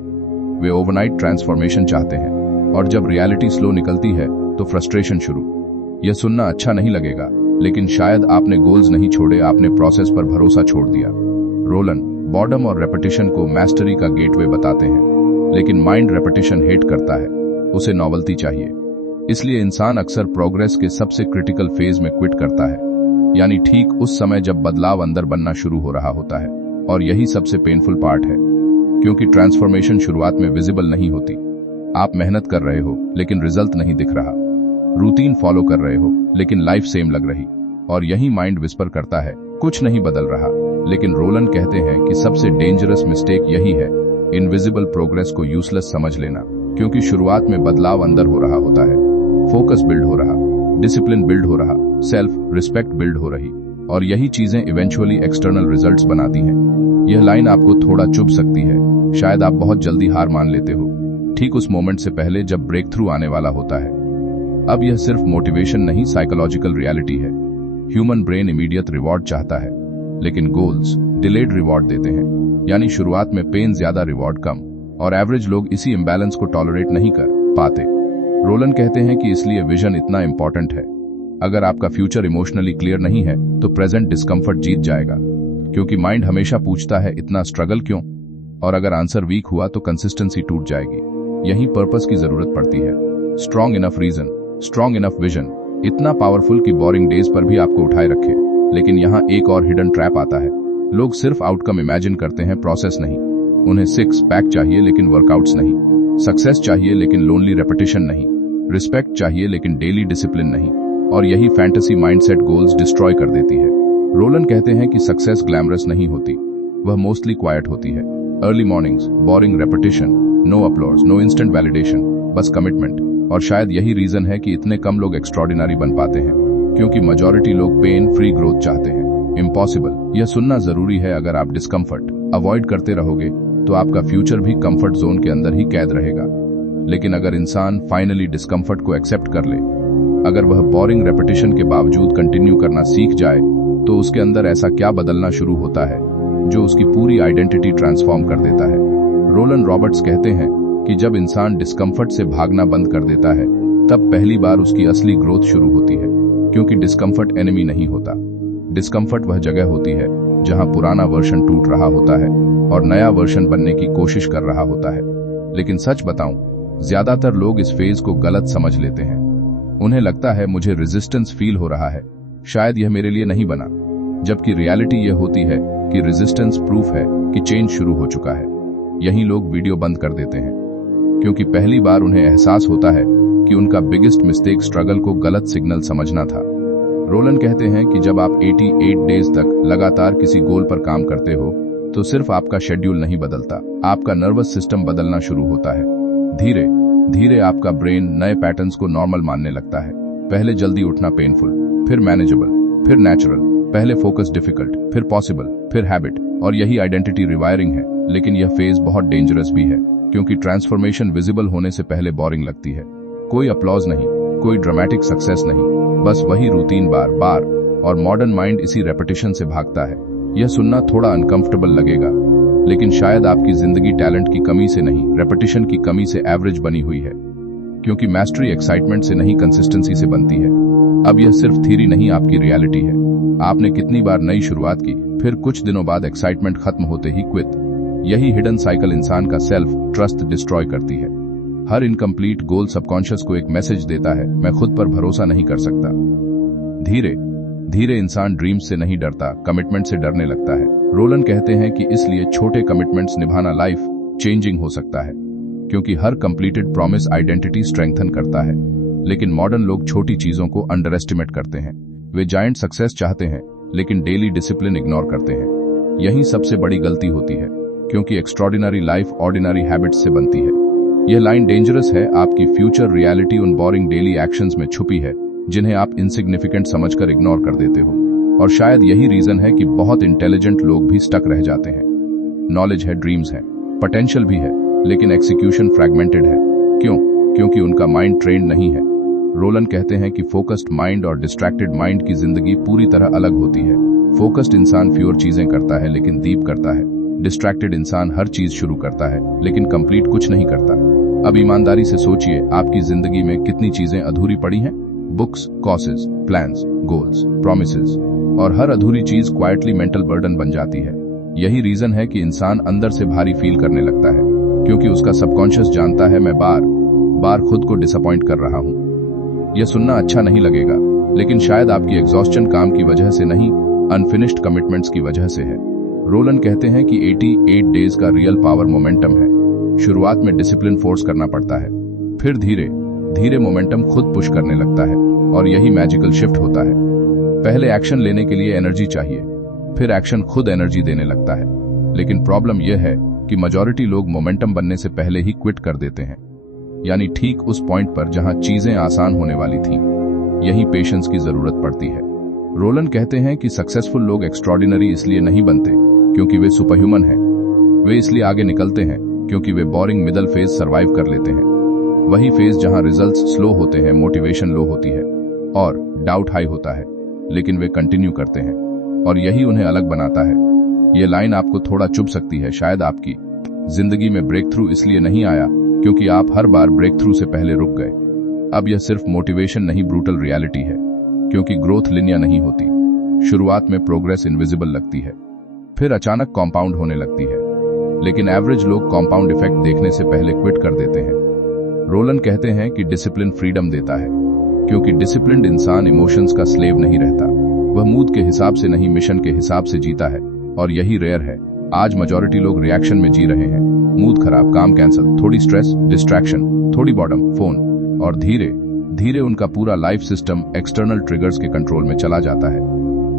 वे ओवरनाइट ट्रांसफॉर्मेशन चाहते हैं, और जब रियलिटी स्लो निकलती है तो फ्रस्ट्रेशन शुरू। यह सुनना अच्छा नहीं लगेगा, लेकिन शायद आपने गोल्स नहीं छोड़े, आपने प्रोसेस पर भरोसा छोड़ दिया। रोलन बॉर्डम और रेपिटेशन को मैस्टरी का गेटवे बताते हैं, लेकिन माइंड रेपिटेशन हेट करता है, उसे नॉवेल्टी चाहिए। इसलिए इंसान अक्सर प्रोग्रेस के सबसे क्रिटिकल फेज में क्विट करता है, यानी ठीक उस समय जब बदलाव अंदर बनना शुरू हो रहा होता है। और यही सबसे पेनफुल पार्ट है, क्योंकि ट्रांसफॉर्मेशन शुरुआत में विजिबल नहीं होती। आप मेहनत कर रहे हो लेकिन रिजल्ट नहीं दिख रहा, रूटीन फॉलो कर रहे हो लेकिन लाइफ सेम लग रही, और यही माइंड विस्पर करता है कुछ नहीं बदल रहा। लेकिन रोलन कहते हैं कि सबसे डेंजरस मिस्टेक यही है, इनविजिबल प्रोग्रेस को यूजलेस समझ लेना, क्योंकि शुरुआत में बदलाव अंदर हो रहा होता है, फोकस बिल्ड हो रहा, डिसिप्लिन बिल्ड हो रहा, सेल्फ रिस्पेक्ट बिल्ड हो रही, और यही चीजें इवेंचुअली एक्सटर्नल रिजल्ट्स बनाती हैं। यह लाइन आपको थोड़ा चुभ सकती है, शायद आप बहुत जल्दी हार मान लेते हो, ठीक उस मोमेंट से पहले जब ब्रेक थ्रू आने वाला होता है। अब यह सिर्फ मोटिवेशन नहीं, साइकोलॉजिकल रियलिटी है। ह्यूमन ब्रेन इमीडिएट रिवॉर्ड चाहता है, लेकिन गोल्स डिलेड रिवॉर्ड देते हैं। यानी शुरुआत में पेन ज्यादा रिवॉर्ड कम, और एवरेज लोग इसी इम्बैलेंस को टॉलरेट नहीं कर पाते। रोलन कहते हैं कि इसलिए विजन इतना इंपॉर्टेंट है। अगर आपका फ्यूचर इमोशनली क्लियर नहीं है तो प्रेजेंट डिस्कम्फर्ट जीत जाएगा, क्योंकि माइंड हमेशा पूछता है इतना स्ट्रगल क्यों, और अगर आंसर वीक हुआ तो कंसिस्टेंसी टूट जाएगी। यही पर्पस की जरूरत पड़ती है। Strong enough reason, strong enough vision, इतना पावरफुल कि बोरिंग डेज पर भी आपको उठाए रखे। लेकिन यहाँ एक और हिडन ट्रैप आता है। लोग सिर्फ आउटकम इमेजिन करते हैं, प्रोसेस नहीं। उन्हें सिक्स पैक चाहिए लेकिन वर्कआउट्स नहीं, सक्सेस चाहिए लेकिन लोनली रेपिटेशन नहीं, रिस्पेक्ट चाहिए लेकिन डेली डिसिप्लिन नहीं, और यही फैंटेसी माइंडसेट गोल्स डिस्ट्रॉय कर देती है। रोलन कहते हैं कि सक्सेस ग्लैमरस नहीं होती, वह मोस्टली क्वाइट होती है। Early mornings, boring repetition, no applause, no instant validation, बस कमिटमेंट। और शायद यही रीजन है कि इतने कम लोग एक्स्ट्रॉर्डिनरी बन पाते हैं, क्योंकि मेजॉरिटी लोग पेन फ्री ग्रोथ चाहते हैं। इम्पॉसिबल, यह सुनना जरूरी है। अगर आप डिस्कम्फर्ट अवॉइड करते रहोगे तो आपका फ्यूचर भी कंफर्ट जोन के अंदर ही कैद रहेगा। लेकिन अगर इंसान फाइनली डिस्कम्फर्ट को एक्सेप्ट कर ले, अगर वह बोरिंग रेपिटेशन के बावजूद कंटिन्यू करना सीख जाए, तो उसके अंदर ऐसा क्या बदलना शुरू होता है जो उसकी पूरी आइडेंटिटी ट्रांसफॉर्म कर देता है। रोलन रॉबर्ट्स कहते हैं कि जब इंसान डिस्कम्फर्ट से भागना बंद कर देता है, तब पहली बार उसकी असली ग्रोथ शुरू होती है। क्योंकि डिस्कम्फर्ट एनिमी नहीं होता, डिस्कम्फर्ट वह जगह होती है जहां पुराना वर्जन टूट रहा होता है और नया वर्जन बनने की कोशिश कर रहा होता है। लेकिन सच बताऊं, ज्यादातर लोग इस फेज को गलत समझ लेते हैं। उन्हें लगता है मुझे रेजिस्टेंस फील हो रहा है, शायद यह मेरे लिए नहीं बना, जबकि रियलिटी यह होती है कि रेजिस्टेंस प्रूफ है कि चेंज शुरू हो चुका है। यही लोग वीडियो बंद कर देते हैं, क्योंकि पहली बार उन्हें एहसास होता है कि उनका बिगेस्ट मिस्टेक स्ट्रगल को गलत सिग्नल समझना था। रोलन कहते हैं कि जब आप 88 डेज तक लगातार किसी गोल पर काम करते हो, तो सिर्फ आपका शेड्यूल नहीं बदलता, आपका नर्वस सिस्टम बदलना शुरू होता है। धीरे धीरे आपका ब्रेन नए पैटर्न्स को नॉर्मल मानने लगता है। पहले जल्दी उठना पेनफुल, फिर मैनेजेबल, फिर नेचुरल, पहले फोकस डिफिकल्ट, फिर पॉसिबल, फिर हैबिट। और यही आइडेंटिटी रिवायरिंग है। लेकिन यह फेज बहुत डेंजरस भी है, क्योंकि ट्रांसफॉर्मेशन विजिबल होने से पहले बोरिंग लगती है। कोई अपलॉज नहीं, कोई ड्रामेटिक सक्सेस नहीं, बस वही रूटीन बार बार, और मॉडर्न माइंड इसी रेपिटेशन से भागता है। यह सुनना थोड़ा अनकंफर्टेबल लगेगा, लेकिन शायद आपकी जिंदगी टैलेंट की कमी से नहीं, रेपिटेशन की कमी से एवरेज बनी हुई है। क्योंकि मैस्टरी एक्साइटमेंट से नहीं, कंसिस्टेंसी से बनती है। अब यह सिर्फ थ्योरी नहीं, आपकी रियलिटी है। आपने कितनी बार नई शुरुआत की, फिर कुछ दिनों बाद एक्साइटमेंट खत्म होते ही क्विट। यही हिडन साइकिल इंसान का सेल्फ ट्रस्ट डिस्ट्रॉय करती है। हर इनकम्प्लीट गोल सबकॉन्शियस को एक मैसेज देता है, मैं खुद पर भरोसा नहीं कर सकता। धीरे धीरे इंसान ड्रीम्स से नहीं डरता, कमिटमेंट से डरने लगता है। रोलन कहते हैं कि इसलिए छोटे कमिटमेंट्स निभाना लाइफ चेंजिंग हो सकता है, क्योंकि हर कंप्लीटेड प्रॉमिस आइडेंटिटी स्ट्रेंथन करता है। लेकिन मॉडर्न लोग छोटी चीजों को अंडर एस्टिमेट करते हैं। वे जायंट सक्सेस चाहते हैं, लेकिन डेली डिसिप्लिन इग्नोर करते हैं। यही सबसे बड़ी गलती होती है, क्योंकि एक्स्ट्रॉर्डिनरी लाइफ ऑर्डिनरी हैबिट्स से बनती है। यह लाइन डेंजरस है। आपकी फ्यूचर रियलिटी उन बोरिंग डेली एक्शंस में छुपी है, जिन्हें आप इनसिग्निफिकेंट समझकर इग्नोर कर देते हो। और शायद यही रीजन है कि बहुत इंटेलिजेंट लोग भी स्टक रह जाते हैं। नॉलेज है, ड्रीम्स है, पोटेंशियल भी है, लेकिन एक्सिक्यूशन फ्रैगमेंटेड है। क्यों? क्योंकि उनका माइंड ट्रेंड नहीं है। रोलन कहते हैं कि फोकस्ड माइंड और डिस्ट्रैक्टेड माइंड की जिंदगी पूरी तरह अलग होती है। फोकस्ड इंसान फ्यूअर चीजें करता है लेकिन डीप करता है। डिस्ट्रैक्टेड इंसान हर चीज शुरू करता है लेकिन कंप्लीट कुछ नहीं करता। अब ईमानदारी से सोचिए, आपकी जिंदगी में कितनी चीजें अधूरी पड़ी हैं? Books, courses, plans, goals, promises, और हर अधूरी चीज क्वाइटली मेंटल बर्डन बन जाती है। यही रीजन है कि इंसान अंदर से भारी फील करने लगता है, क्योंकि उसका सबकॉन्शियस जानता है मैं बार बार खुद को डिसअपॉइंट कर रहा हूं। यह सुनना अच्छा नहीं लगेगा, लेकिन शायद आपकी एग्जॉस्शन काम की वजह से नहीं, अनफिनिश्ड कमिटमेंट्स की वजह से है। रोलन कहते हैं कि 88 डेज का रियल पावर मोमेंटम है। शुरुआत में डिसिप्लिन फोर्स करना पड़ता है, फिर धीरे धीरे मोमेंटम खुद पुश करने लगता है, और यही मैजिकल शिफ्ट होता है। पहले एक्शन लेने के लिए एनर्जी चाहिए, फिर एक्शन खुद एनर्जी देने लगता है। लेकिन प्रॉब्लम यह है कि मेजॉरिटी लोग मोमेंटम बनने से पहले ही क्विट कर देते हैं, यानी ठीक उस पॉइंट पर जहां चीजें आसान होने वाली थीं। यही पेशेंस की जरूरत पड़ती है। रोलन कहते हैं कि सक्सेसफुल लोग एक्स्ट्रॉर्डिनरी इसलिए नहीं बनते क्योंकि वे सुपरह्यूमन हैं। वे इसलिए आगे निकलते हैं क्योंकि वे बोरिंग मिडल फेज सरवाइव कर लेते हैं। वही फेज जहां रिजल्ट्स स्लो होते हैं, मोटिवेशन लो होती है और डाउट हाई होता है, लेकिन वे कंटिन्यू करते हैं, और यही उन्हें अलग बनाता है। ये लाइन आपको थोड़ा चुभ सकती है। शायद आपकी जिंदगी में ब्रेक थ्रू इसलिए नहीं आया क्योंकि आप हर बार ब्रेक थ्रू से पहले रुक गए। अब यह सिर्फ मोटिवेशन नहीं, ब्रूटल रियलिटी है, क्योंकि ग्रोथ लिनियर नहीं होती। शुरुआत में प्रोग्रेस इनविजिबल लगती है, फिर अचानक कॉम्पाउंड होने लगती है। लेकिन एवरेज लोग कॉम्पाउंड इफेक्ट देखने से पहले क्विट कर देते हैं। रोलन कहते हैं कि डिसिप्लिन फ्रीडम देता है, क्योंकि डिसिप्लिन्ड इंसान इमोशंस का स्लेव नहीं रहता। वह मूड के हिसाब से नहीं, मिशन के हिसाब से जीता है, और यही रेयर है। आज मेजॉरिटी लोग रिएक्शन में जी रहे हैं। मूड खराब, काम कैंसिल, थोड़ी स्ट्रेस, डिस्ट्रैक्शन, थोड़ी बॉर्डम, फोन, और धीरे धीरे उनका पूरा लाइफ सिस्टम एक्सटर्नल ट्रिगर्स के कंट्रोल में चला जाता है।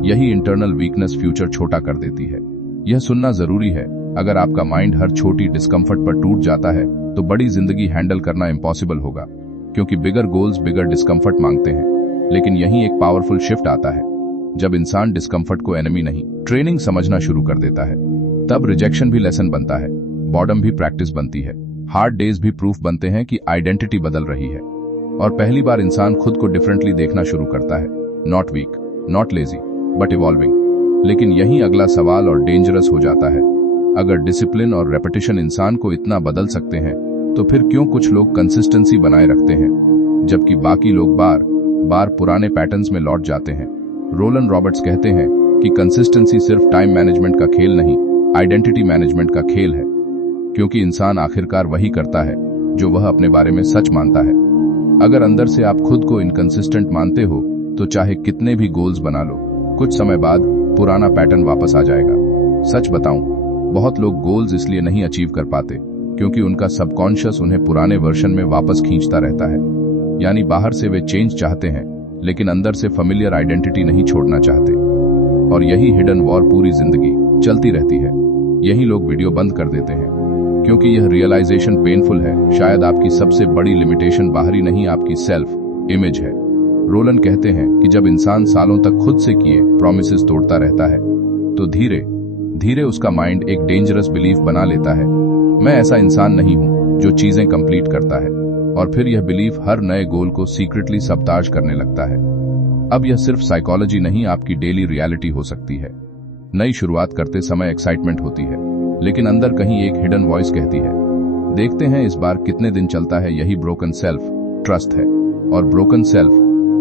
यही इंटरनल वीकनेस फ्यूचर छोटा कर देती है। यह सुनना जरूरी है। अगर आपका माइंड हर छोटी डिस्कम्फर्ट पर टूट जाता है तो बड़ी जिंदगी हैंडल करना इम्पॉसिबल होगा, क्योंकि बिगर गोल्स बिगर डिस्कम्फर्ट मांगते हैं। लेकिन यही एक पावरफुल शिफ्ट आता है जब इंसान डिस्कम्फर्ट को एनिमी नहीं, ट्रेनिंग समझना शुरू कर देता है। तब रिजेक्शन भी लेसन बनता है, बॉर्डम भी प्रैक्टिस बनती है, हार्ड डेज भी प्रूफ बनते हैं कि आइडेंटिटी बदल रही है। और पहली बार इंसान खुद को डिफरेंटली देखना शुरू करता है। Not weak, not lazy, but evolving. लेकिन यही अगला सवाल और डेंजरस हो जाता है। अगर डिसिप्लिन और रेपिटेशन इंसान को इतना बदल सकते हैं, तो फिर क्यों कुछ लोग कंसिस्टेंसी बनाए रखते हैं, जबकि बाकी लोग बार बार पुराने पैटर्न्स में लौट जाते हैं। रोलन रॉबर्ट्स कहते हैं कि कंसिस्टेंसी सिर्फ टाइम मैनेजमेंट का खेल नहीं, आइडेंटिटी मैनेजमेंट का खेल है, क्योंकि इंसान आखिरकार वही करता है जो वह अपने बारे में सच मानता है। अगर अंदर से आप खुद को इनकंसिस्टेंट मानते हो, तो चाहे कितने भी गोल्स बना लो, कुछ समय बाद पुराना पैटर्न वापस आ जाएगा। सच बताऊं, बहुत लोग गोल्स इसलिए नहीं अचीव कर पाते क्योंकि उनका सबकॉन्शियस उन्हें पुराने वर्जन में वापस खींचता रहता है। यानी बाहर से वे चेंज चाहते हैं, लेकिन अंदर से फेमिलियर आइडेंटिटी नहीं छोड़ना चाहते। और यही हिडन वॉर पूरी जिंदगी चलती रहती है। यही लोग वीडियो बंद कर देते हैं, क्योंकि यह रियलाइजेशन पेनफुल है। शायद आपकी सबसे बड़ी लिमिटेशन बाहरी नहीं, आपकी सेल्फ इमेज है। रोलन कहते हैं कि जब इंसान सालों तक खुद से किए प्रॉमिसेस तोड़ता रहता है, तो धीरे धीरे उसका माइंड एक डेंजरस बिलीफ बना लेता है, मैं ऐसा इंसान नहीं हूं जो चीजें कंप्लीट करता है। और फिर यह बिलीफ हर नए गोल को सीक्रेटली सबताज करने लगता है। अब यह सिर्फ साइकोलॉजी नहीं, आपकी डेली रियलिटी हो सकती है। नई शुरुआत करते समय एक्साइटमेंट होती है, लेकिन अंदर कहीं एक हिडन वॉइस कहती है, देखते हैं इस बार कितने दिन चलता है। यही ब्रोकन सेल्फ ट्रस्ट है, और ब्रोकन सेल्फ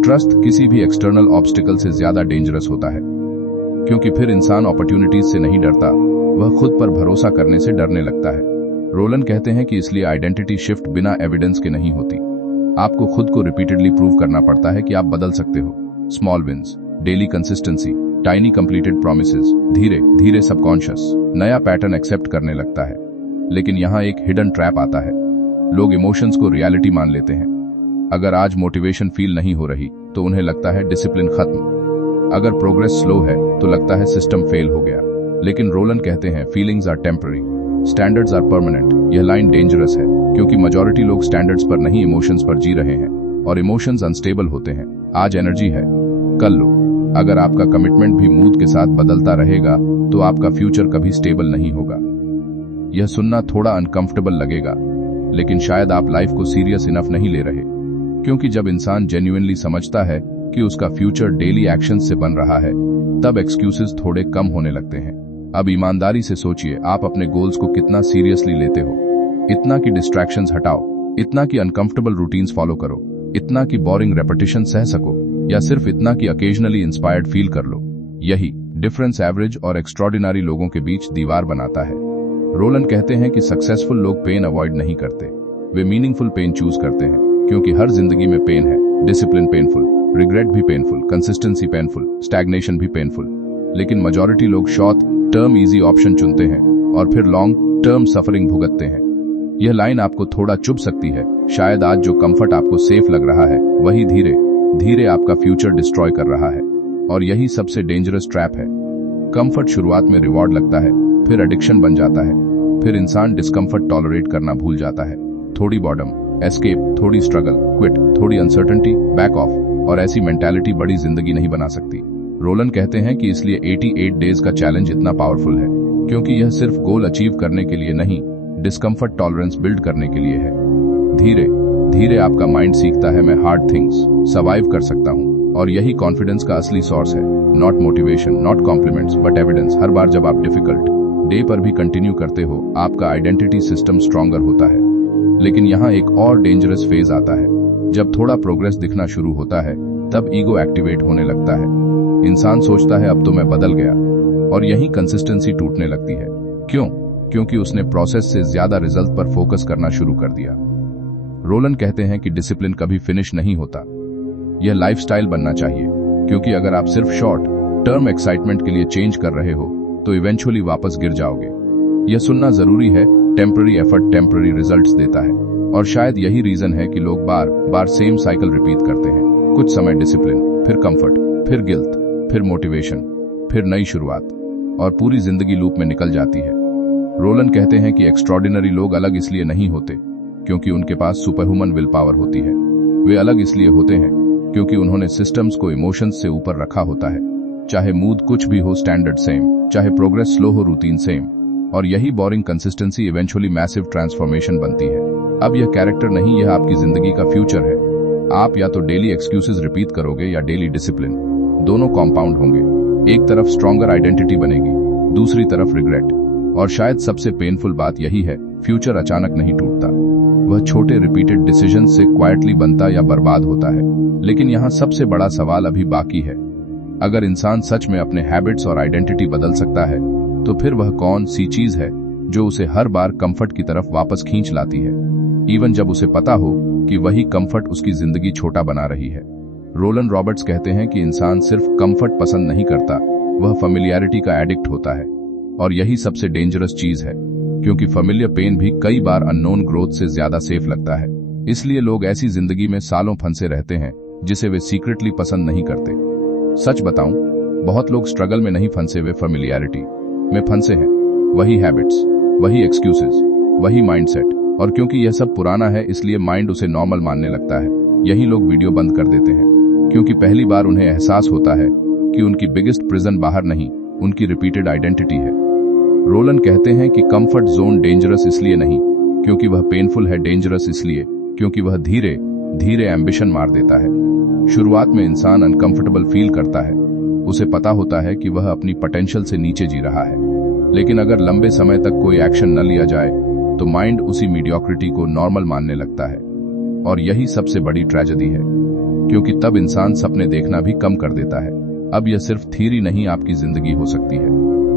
ट्रस्ट किसी भी एक्सटर्नल ऑब्स्टिकल से ज्यादा डेंजरस होता है, क्योंकि फिर इंसान अपॉर्चुनिटीज से नहीं डरता, वह खुद पर भरोसा करने से डरने लगता है। रोलन कहते हैं कि इसलिए आइडेंटिटी शिफ्ट बिना एविडेंस के नहीं होती। आपको खुद को रिपीटेडली प्रूव करना पड़ता है कि आप बदल सकते हो। Small wins, daily consistency, tiny completed promises, धीरे धीरे सबकॉन्शियस नया पैटर्न एक्सेप्ट करने लगता है। लेकिन यहाँ एक हिडन ट्रैप आता है। लोग इमोशंस को रियलिटी मान लेते हैं। अगर आज मोटिवेशन फील नहीं हो रही तो उन्हें लगता है डिसिप्लिन खत्म। अगर प्रोग्रेस स्लो है तो लगता है सिस्टम फेल हो गया। लेकिन रोलन कहते हैं feelings are temporary, standards are permanent. यह लाइन डेंजरस है, क्योंकि मेजॉरिटी लोग स्टैंडर्ड्स पर नहीं, इमोशंस पर जी रहे हैं, और इमोशंस अनस्टेबल होते हैं। आज एनर्जी है, कल लो। अगर आपका कमिटमेंट भी मूड के साथ बदलता रहेगा तो आपका फ्यूचर कभी स्टेबल नहीं होगा। यह सुनना थोड़ा अनकंफर्टेबल लगेगा, लेकिन शायद आप लाइफ को सीरियस इनफ नहीं ले रहे, क्योंकि जब इंसान जेन्युइनली समझता है कि उसका फ्यूचर डेली एक्शन से बन रहा है, तब एक्सक्यूजेस थोड़े कम होने लगते हैं। अब ईमानदारी से सोचिए, आप अपने गोल्स को कितना सीरियसली लेते हो। इतना कि डिस्ट्रैक्शंस हटाओ, इतना कि अनकंफर्टेबल रूटीन्स फॉलो करो, इतना कि बोरिंग रेपिटेशन सह सको, या सिर्फ इतना कि अकेजनली इंस्पायर्ड फील कर लो। यही डिफरेंस एवरेज और एक्स्ट्रॉर्डिनरी लोगों के बीच दीवार बनाता है। रोलन कहते हैं कि सक्सेसफुल लोग पेन अवॉइड नहीं करते, वे मीनिंगफुल पेन चूज करते हैं, क्योंकि हर जिंदगी में पेन है। डिसिप्लिन पेनफुल, रिग्रेट भी पेनफुल, कंसिस्टेंसी पेनफुल, स्टैग्नेशन भी पेनफुल। लेकिन मेजॉरिटी लोग शॉर्ट टर्म इजी ऑप्शन चुनते हैं और फिर लॉन्ग टर्म सफरिंग भुगतते हैं। यह लाइन आपको थोड़ा चुभ सकती है। शायद आज जो कंफर्ट आपको सेफ लग रहा है, वही धीरे धीरे आपका फ्यूचर डिस्ट्रॉय कर रहा है। और यही सबसे डेंजरस ट्रैप है। कंफर्ट शुरुआत में रिवॉर्ड लगता है, फिर एडिक्शन बन जाता है, फिर इंसान डिस्कम्फर्ट टॉलरेट करना भूल जाता है। थोड़ी बॉर्डम, एस्केप, थोड़ी स्ट्रगल, क्विट, थोड़ी अनसर्टेनिटी, बैक ऑफ, और ऐसी मेंटालिटी बड़ी जिंदगी नहीं बना सकती। रोलन कहते हैं कि इसलिए 88 डेज का चैलेंज इतना पावरफुल है, क्योंकि यह सिर्फ गोल अचीव करने के लिए नहीं, डिस्कम्फर्ट टॉलरेंस बिल्ड करने के लिए है। धीरे धीरे आपका माइंड सीखता है, मैं हार्ड थिंग्स सर्वाइव कर सकता हूं, और यही कॉन्फिडेंस का असली सोर्स है। Not motivation, not compliments, but evidence. हर बार जब आप डिफिकल्ट डे पर भी कंटिन्यू करते हो, आपका आइडेंटिटी सिस्टम स्ट्रॉन्गर होता है। लेकिन यहाँ एक और डेंजरस फेज आता है। जब थोड़ा प्रोग्रेस दिखना शुरू होता है, तब ईगो एक्टिवेट होने लगता है। इंसान सोचता है अब तो मैं बदल गया, और यही कंसिस्टेंसी टूटने लगती है। क्यों? क्योंकि उसने प्रोसेस से ज्यादा रिजल्ट पर फोकस करना शुरू कर दिया। रोलन कहते हैं कि डिसिप्लिन कभी फिनिश नहीं होता, यह लाइफस्टाइल बनना चाहिए। क्योंकि अगर आप सिर्फ शॉर्ट टर्म एक्साइटमेंट के लिए चेंज कर रहे हो, तो इवेंचुअली वापस गिर जाओगे। यह सुनना जरूरी है, टेम्पररी एफर्ट टेम्पररी रिजल्ट्स देता है। और शायद यही रीजन है कि लोग बार बार सेम साइकिल रिपीट करते हैं। कुछ समय डिसिप्लिन, फिर कंफर्ट, फिर गिल्ट, फिर मोटिवेशन, फिर नई शुरुआत, और पूरी जिंदगी लूप में निकल जाती है। रोलन कहते हैं कि एक्स्ट्रॉर्डिनरी लोग अलग इसलिए नहीं होते क्योंकि उनके पास सुपरह्यूमन विल पावर होती है। वे अलग इसलिए होते हैं क्योंकि उन्होंने सिस्टम्स को इमोशंस से ऊपर रखा होता है। चाहे मूड कुछ भी हो, स्टैंडर्ड सेम, चाहे प्रोग्रेस स्लो हो, रूटीन सेम। और यही boring consistency eventually massive transformation बनती है। अब यह कैरेक्टर नहीं, यह आपकी जिंदगी का फ्यूचर है। आप या तो डेली एक्सक्यूजेस रिपीट करोगे या डेली डिसिप्लिन। दोनों कॉम्पाउंड होंगे। एक तरफ स्ट्रॉन्गर आइडेंटिटी बनेगी, दूसरी तरफ रिग्रेट। और शायद सबसे पेनफुल बात यही है, फ्यूचर अचानक नहीं टूटता, वह छोटे रिपीटेड डिसीजन से क्वाइटली बनता या बर्बाद होता है। लेकिन यहाँ सबसे बड़ा सवाल अभी बाकी है। अगर इंसान सच में अपने हैबिट्स और आइडेंटिटी बदल सकता है, तो फिर वह कौन सी चीज है जो उसे हर बार कंफर्ट की तरफ वापस खींच लाती है, इवन जब उसे पता हो कि वही कंफर्ट उसकी जिंदगी छोटा बना रही है। रोलन रॉबर्ट्स कहते हैं कि इंसान सिर्फ कंफर्ट पसंद नहीं करता, वह फेमिलियरिटी का एडिक्ट होता है। और यही सबसे डेंजरस चीज है, क्योंकि फेमिलियर पेन भी कई बार अननोन ग्रोथ से ज्यादा सेफ लगता है। इसलिए लोग ऐसी जिंदगी में सालों फंसे रहते हैं जिसे वे सीक्रेटली पसंद नहीं करते। सच बताऊं, बहुत लोग स्ट्रगल में नहीं फंसे, वे फेमिलियरिटी में फंसे हैं। वही हैबिट्स, वही एक्सक्यूजेस, वही माइंडसेट। और क्योंकि यह सब पुराना है, इसलिए माइंड उसे नॉर्मल मानने लगता है। यही लोग वीडियो बंद कर देते हैं, क्योंकि पहली बार उन्हें एहसास होता है कि उनकी बिगेस्ट प्रिजन बाहर नहीं, उनकी रिपीटेड आइडेंटिटी है। रोलन कहते हैं कि कंफर्ट जोन डेंजरस इसलिए नहीं क्योंकि वह पेनफुल है, डेंजरस इसलिए क्योंकि वह धीरे धीरे एम्बिशन मार देता है। शुरुआत में इंसान अनकंफर्टेबल फील करता है, उसे पता होता है कि वह अपनी पोटेंशियल से नीचे जी रहा है। लेकिन अगर लंबे समय तक कोई एक्शन न लिया जाए, तो माइंड उसी मीडियोक्रिटी को नॉर्मल मानने लगता है। और यही सबसे बड़ी ट्रेजेडी है, क्योंकि तब इंसान सपने देखना भी कम कर देता है। अब यह सिर्फ थ्योरी नहीं, आपकी जिंदगी हो सकती है।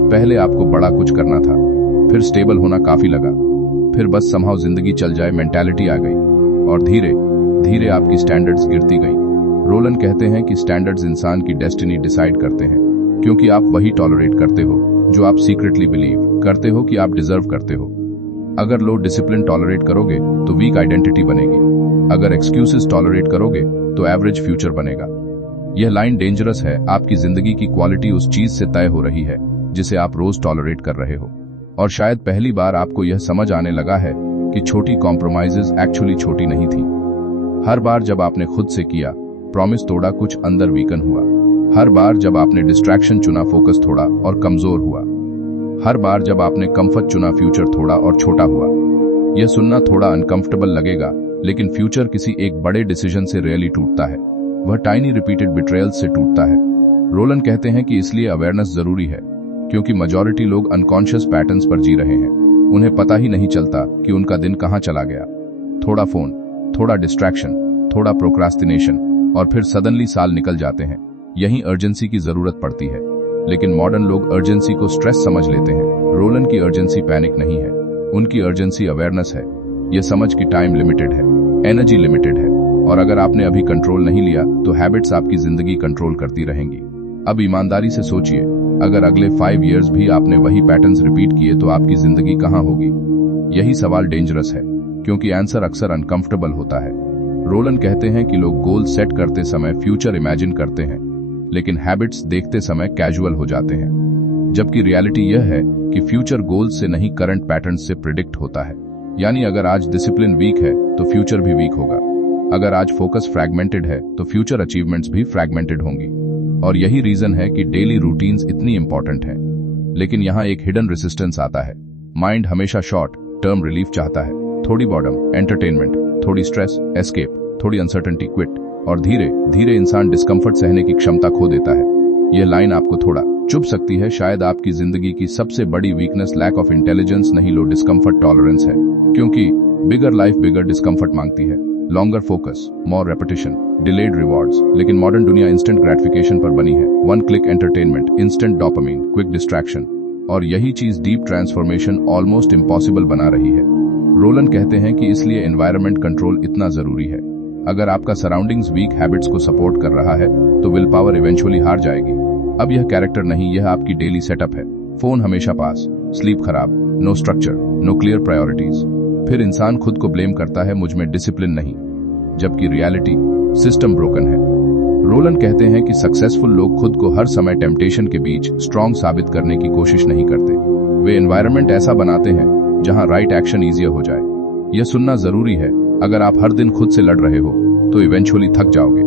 पहले आपको बड़ा कुछ करना था, फिर स्टेबल होना काफी लगा, फिर बस समहाउ जिंदगी चल जाए मेंटालिटी आ गई, और धीरे धीरे आपकी स्टैंडर्ड्स गिरती गई। रोलन कहते हैं कि स्टैंडर्ड्स इंसान की डेस्टिनी डिसाइड करते हैं, क्योंकि आप वही टॉलरेट करते हो जो आप सीक्रेटली बिलीव करते हो कि आप डिजर्व करते हो। अगर लो डिसिप्लिन टॉलरेट करोगे तो वीक आइडेंटिटी बनेगी, अगर एक्सक्यूजेस टॉलरेट करोगे तो एवरेज फ्यूचर बनेगा। यह लाइन डेंजरस है। आपकी जिंदगी की क्वालिटी उस चीज से तय हो रही है जिसे आप रोज टॉलरेट कर रहे हो। और शायद पहली बार आपको यह समझ आने लगा है कि छोटी कॉम्प्रोमाइजेस एक्चुअली छोटी नहीं थी। हर बार जब आपने खुद से किया, प्रॉमिस तोड़ा, कुछ अंदर वीकन हुआ। हर बार जब आपने डिस्ट्रैक्शन चुना, फोकस थोड़ा और कमजोर हुआ। हर बार जब आपने कंफर्ट चुना, फ्यूचर थोड़ा और छोटा हुआ। यह सुनना थोड़ा अनकंफर्टेबल लगेगा, लेकिन फ्यूचर किसी एक बड़े डिसीजन से रियली टूटता है, वह टाइनी रिपीटेड बिट्रेयल से टूटता है। रोलन कहते हैं कि इसलिए अवेयरनेस जरूरी है, क्योंकि मेजॉरिटी लोग अनकॉन्शियस पैटर्न्स पर जी रहे हैं। उन्हें पता ही नहीं चलता कि उनका दिन कहां चला गया। थोड़ा फोन, थोड़ा डिस्ट्रैक्शन, थोड़ा प्रोक्रास्टिनेशन, और फिर सडनली साल निकल जाते हैं। यही अर्जेंसी की जरूरत पड़ती है, लेकिन मॉडर्न लोग अर्जेंसी को स्ट्रेस समझ लेते हैं। रोलन की अर्जेंसी पैनिक नहीं है, उनकी अर्जेंसी अवेयरनेस है। यह समझ कि टाइम लिमिटेड है, एनर्जी लिमिटेड है, और अगर आपने अभी कंट्रोल नहीं लिया तो हैबिट्स आपकी जिंदगी कंट्रोल करती रहेंगी। अब ईमानदारी से सोचिए, अगर अगले 5 इयर्स भी आपने वही पैटर्न्स रिपीट किए तो आपकी जिंदगी कहां होगी? यही सवाल डेंजरस है, क्योंकि आंसर अक्सर अनकंफर्टेबल होता है। रोलन कहते हैं कि लोग गोल सेट करते समय फ्यूचर इमेजिन करते हैं, लेकिन हैबिट्स देखते समय कैजुअल हो जाते हैं। जबकि रियलिटी यह है कि फ्यूचर गोल्स से नहीं, करंट पैटर्न्स से प्रिडिक्ट होता है। यानी अगर आज डिसिप्लिन वीक है तो फ्यूचर भी वीक होगा। अगर आज फोकस फ्रैगमेंटेड है तो फ्यूचर अचीवमेंट्स भी फ्रैगमेंटेड होंगी। और यही रीजन है कि डेली रूटीन्स इतनी इंपॉर्टेंट है। लेकिन यहाँ एक हिडन रेसिस्टेंस आता है। माइंड हमेशा शॉर्ट टर्म रिलीफ चाहता है, थोड़ी बॉर्डम, एंटरटेनमेंट, थोड़ी स्ट्रेस, एस्केप, थोड़ी अनसर्टेनिटी, क्विट। और धीरे धीरे इंसान डिस्कम्फर्ट सहने की क्षमता खो देता है। यह लाइन आपको थोड़ा चुभ सकती है। शायद आपकी जिंदगी की सबसे बड़ी वीकनेस लैक ऑफ इंटेलिजेंस नहीं, लो डिस्कम्फर्ट टॉलरेंस है। क्योंकि बिगर लाइफ बिगर डिस्कम्फर्ट मांगती है। लॉन्गर फोकस, मोर रेपिटेशन, डिलेड रिवॉर्ड्स। लेकिन मॉडर्न दुनिया इंस्टेंट ग्रेटिफिकेशन पर बनी है। One click entertainment, instant dopamine, quick distraction. और यही चीज डीप ट्रांसफॉर्मेशन ऑलमोस्ट इम्पॉसिबल बना रही है। रोलन कहते हैं कि इसलिए एनवायरनमेंट कंट्रोल इतना जरूरी है। अगर आपका सराउंडिंग्स वीक हैबिट्स को सपोर्ट कर रहा है तो विल पावर इवेंचुअली हार जाएगी। अब यह कैरेक्टर नहीं, यह आपकी डेली सेटअप है। फोन हमेशा पास, स्लीप खराब, no structure, no clear priorities. फिर इंसान खुद को ब्लेम करता है, मुझ में डिसिप्लिन नहीं, जबकि रियलिटी सिस्टम ब्रोकन है। रोलन कहते हैं कि सक्सेसफुल लोग खुद को हर समय टेम्पटेशन के बीच स्ट्रांग साबित करने की कोशिश नहीं करते। वे एनवायरनमेंट ऐसा बनाते हैं जहां राइट एक्शन ईजियर हो जाए। यह सुनना जरूरी है। अगर आप हर दिन खुद से लड़ रहे हो तो इवेंचुअली थक जाओगे।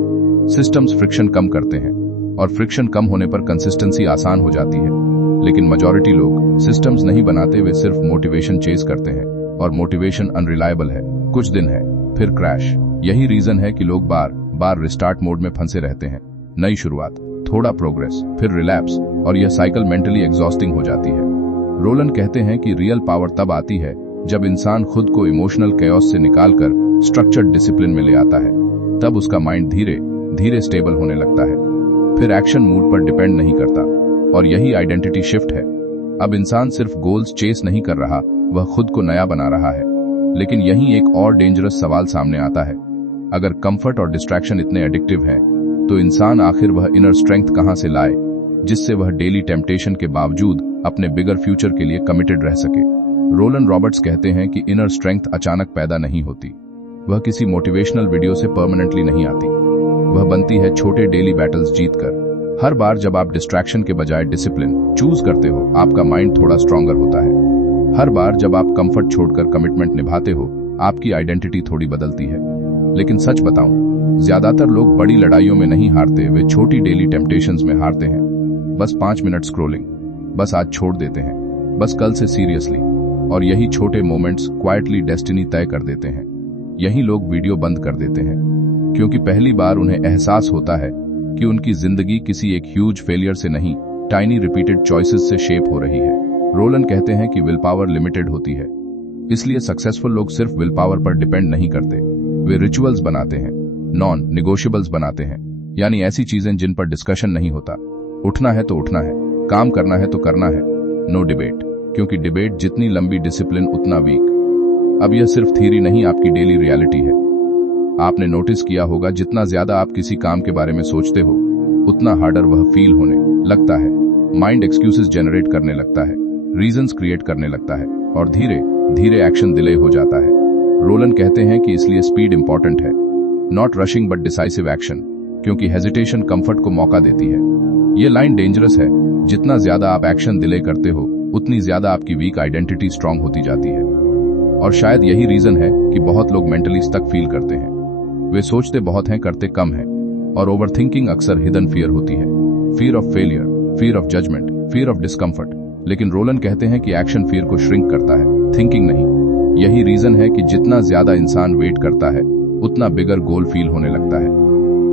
सिस्टम्स फ्रिक्शन कम करते हैं और फ्रिक्शन कम होने पर कंसिस्टेंसी आसान हो जाती है। लेकिन मेजॉरिटी लोग सिस्टम्स नहीं बनाते, वे सिर्फ मोटिवेशन चेज करते हैं और मोटिवेशन अनरिलायबल है। कुछ दिन है फिर क्रैश। यही रीजन है कि लोग बार बार रिस्टार्ट मोड में फंसे रहते हैं। नई शुरुआत, थोड़ा प्रोग्रेस, फिर रिलैप्स, और यह साइकिल मेंटली एग्जॉस्टिंग हो जाती है। रोलन कहते हैं कि रियल पावर तब आती है जब इंसान खुद को इमोशनल कैओस से निकालकर स्ट्रक्चर्ड डिसिप्लिन में ले आता है। तब उसका माइंड धीरे धीरे स्टेबल होने लगता है। फिर एक्शन मूड पर डिपेंड नहीं करता, और यही आइडेंटिटी शिफ्ट है। अब इंसान सिर्फ गोल्स चेस नहीं कर रहा, वह खुद को नया बना रहा है। लेकिन यहीं एक और डेंजरस सवाल सामने आता है। अगर कंफर्ट और डिस्ट्रैक्शन इतने एडिक्टिव हैं, तो इंसान आखिर वह इनर स्ट्रेंथ कहां से लाए जिससे वह डेली टेम्पटेशन के बावजूद अपने बिगर फ्यूचर के लिए कमिटेड रह सके। रोलन रॉबर्ट्स कहते हैं कि इनर स्ट्रेंथ अचानक पैदा नहीं होती। वह किसी मोटिवेशनल वीडियो से परमानेंटली नहीं आती। वह बनती है छोटे डेली बैटल्स जीतकर। हर बार जब आप डिस्ट्रैक्शन के बजाय डिसिप्लिन चूज करते हो, आपका माइंड थोड़ा स्ट्रांगर होता है। हर बार जब आप कंफर्ट छोड़कर कमिटमेंट निभाते हो, आपकी आइडेंटिटी थोड़ी बदलती है। लेकिन सच बताऊं, ज्यादातर लोग बड़ी लड़ाइयों में नहीं हारते, वे छोटी डेली टेम्पटेशंस में हारते हैं। बस 5 मिनट स्क्रोलिंग, बस आज छोड़ देते हैं, बस कल से सीरियसली। और यही छोटे मोमेंट्स क्वाइटली डेस्टिनी तय कर देते हैं। यही लोग वीडियो बंद कर देते हैं क्योंकि पहली बार उन्हें एहसास होता है कि उनकी जिंदगी किसी एक ह्यूज फेलियर से नहीं, टाइनी रिपीटेड चॉइसेस से शेप हो रही है। रोलन कहते हैं कि विल पावर लिमिटेड होती है, इसलिए सक्सेसफुल लोग सिर्फ विल पावर पर डिपेंड नहीं करते। वे रिचुअल्स बनाते हैं, नॉन निगोशियबल्स बनाते हैं, यानी ऐसी चीजें जिन पर डिस्कशन नहीं होता। उठना है तो उठना है, काम करना है तो करना है, नो डिबेट। क्योंकि डिबेट जितनी लंबी, डिसिप्लिन उतना वीक। अब यह सिर्फ थ्योरी नहीं, आपकी डेली रियलिटी है। आपने नोटिस किया होगा, जितना ज्यादा आप किसी काम के बारे में सोचते हो, उतना हार्डर वह फील होने लगता है। माइंड एक्सक्यूजेस जनरेट करने लगता है, रीजंस क्रिएट करने लगता है, और धीरे धीरे एक्शन डिले हो जाता है। रोलन कहते हैं कि इसलिए स्पीड इंपॉर्टेंट है, not rushing but decisive action. क्योंकि हेजिटेशन कंफर्ट को मौका देती है। ये लाइन डेंजरस है। जितना ज्यादा आप एक्शन डिले करते हो, उतनी ज्यादा आपकी वीक आइडेंटिटी स्ट्रांग होती जाती है। और शायद यही रीजन है कि बहुत लोग मेंटली स्टक फील करते हैं। वे सोचते बहुत हैं, करते कम हैं। और ओवरथिंकिंग अक्सर हिडन फियर होती है। Fear of failure, fear of judgement, fear of discomfort. लेकिन रोलन कहते हैं कि एक्शन फियर को श्रिंक करता है, थिंकिंग नहीं। यही रीजन है कि जितना ज्यादा इंसान वेट करता है, उतना बिगर गोल फील होने लगता है।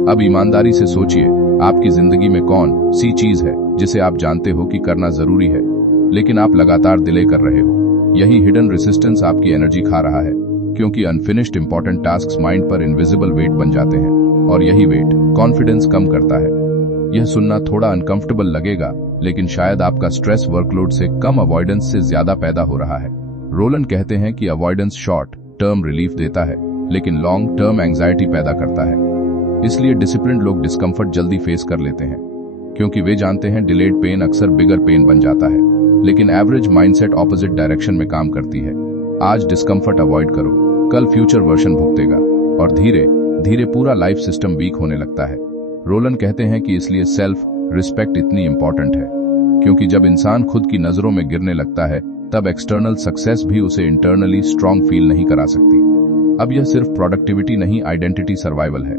अब ईमानदारी से सोचिए, आपकी जिंदगी में कौन सी चीज है जिसे आप जानते हो कि करना जरूरी है, लेकिन आप लगातार डिले कर रहे हो। यही हिडन रेसिस्टेंस आपकी एनर्जी खा रहा है, क्योंकि अनफिनिश्ड इंपॉर्टेंट टास्क्स माइंड पर इनविजिबल वेट बन जाते हैं, और यही वेट कॉन्फिडेंस कम करता है। यह सुनना थोड़ा अनकंफर्टेबल लगेगा, लेकिन शायद आपका स्ट्रेस वर्कलोड से कम अवॉइडेंस से ज्यादा पैदा हो रहा है। रोलन कहते हैं कि अवॉइडेंस शॉर्ट टर्म रिलीफ देता है, लेकिन लॉन्ग टर्म एंजाइटी पैदा करता है। इसलिए डिसिप्लिन्ड लोग डिस्कम्फर्ट जल्दी फेस कर लेते हैं, क्योंकि वे जानते हैं डिलेड पेन अक्सर बिगर पेन बन जाता है। लेकिन एवरेज माइंडसेट ऑपोजिट डायरेक्शन में काम करती है। आज डिस्कम्फर्ट अवॉइड करो, कल फ्यूचर वर्जन भुगतेगा, और धीरे धीरे पूरा लाइफ सिस्टम वीक होने लगता है। रोलन कहते हैं कि इसलिए सेल्फ रिस्पेक्ट इतनी इंपॉर्टेंट है, क्योंकि जब इंसान खुद की नजरों में गिरने लगता है, तब एक्सटर्नल सक्सेस भी उसे इंटरनली स्ट्रांग फील नहीं करा सकती। अब यह सिर्फ प्रोडक्टिविटी नहीं, आइडेंटिटी सर्वाइवल है।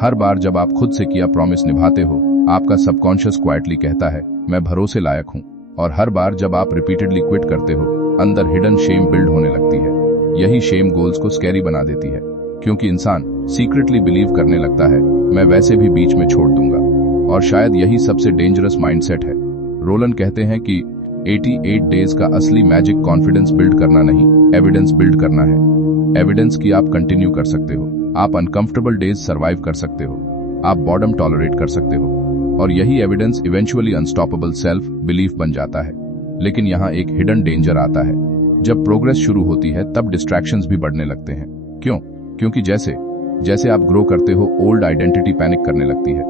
हर बार जब आप खुद से किया प्रॉमिस निभाते हो, आपका सबकॉन्शियस क्वाइटली कहता है, मैं भरोसे लायक हूं। और हर बार जब आप रिपीटेडली क्विट करते हो, अंदर हिडन शेम बिल्ड होने लगती है। यही शेम गोल्स को स्कैरी बना देती है, क्योंकि इंसान सीक्रेटली बिलीव करने लगता है, मैं वैसे भी बीच में छोड़ दूंगा। और शायद यही सबसे डेंजरस माइंडसेट है। रोलन कहते हैं कि 88 डेज का असली मैजिक कॉन्फिडेंस बिल्ड करना नहीं, एविडेंस बिल्ड करना है। एविडेंस कि आप कंटिन्यू कर सकते हो, आप अनकंफर्टेबल डेज सर्वाइव कर सकते हो, आप बॉर्डम टॉलरेट कर सकते हो, और यही evidence eventually unstoppable self belief बन जाता है। लेकिन यहाँ एक हिडन डेंजर आता है। जब प्रोग्रेस शुरू होती है तब डिस्ट्रैक्शंस भी बढ़ने लगते हैं। क्यों? क्योंकि जैसे जैसे आप ग्रो करते हो, ओल्ड आइडेंटिटी पैनिक करने लगती है।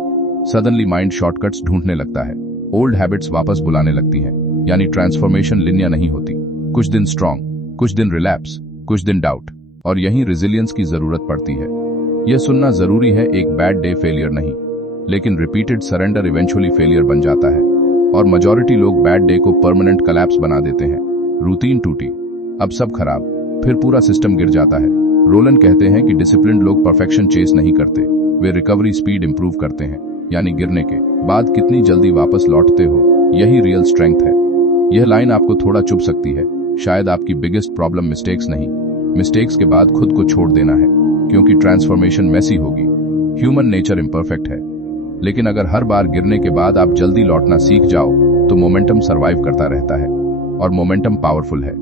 सडनली माइंड शॉर्टकट्स ढूंढने लगता है, ओल्ड हैबिट्स वापस बुलाने लगती हैं, यानी ट्रांसफॉर्मेशन लिनियर नहीं होती। कुछ दिन स्ट्रांग, कुछ दिन रिलैप्स, कुछ दिन डाउट, और यहीं रेजिलियंस की जरूरत पड़ती है। यह सुनना जरूरी है, एक बैड डे फेलियर नहीं, लेकिन रिपीटेड सरेंडर इवेंचुअली फेलियर बन जाता है। और मेजॉरिटी लोग बैड डे को परमानेंट कोलैप्स बना देते हैं। रूटीन टूटी, अब सब खराब, फिर पूरा सिस्टम गिर जाता है। रोलन कहते हैं कि डिसिप्लिन्ड लोग परफेक्शन चेस नहीं करते, वे रिकवरी स्पीड इंप्रूव करते हैं, यानी गिरने के बाद कितनी जल्दी वापस लौटते हो, यही रियल स्ट्रेंथ है। यह लाइन आपको थोड़ा चुभ सकती है। शायद आपकी बिगेस्ट प्रॉब्लम मिस्टेक्स नहीं, मिस्टेक्स के बाद खुद को छोड़ देना है, क्योंकि ट्रांसफॉर्मेशन मेसी होगी। ह्यूमन नेचर इम्परफेक्ट है, लेकिन अगर हर बार गिरने के बाद आप जल्दी लौटना सीख जाओ तो मोमेंटम सर्वाइव करता रहता है। और मोमेंटम पावरफुल है,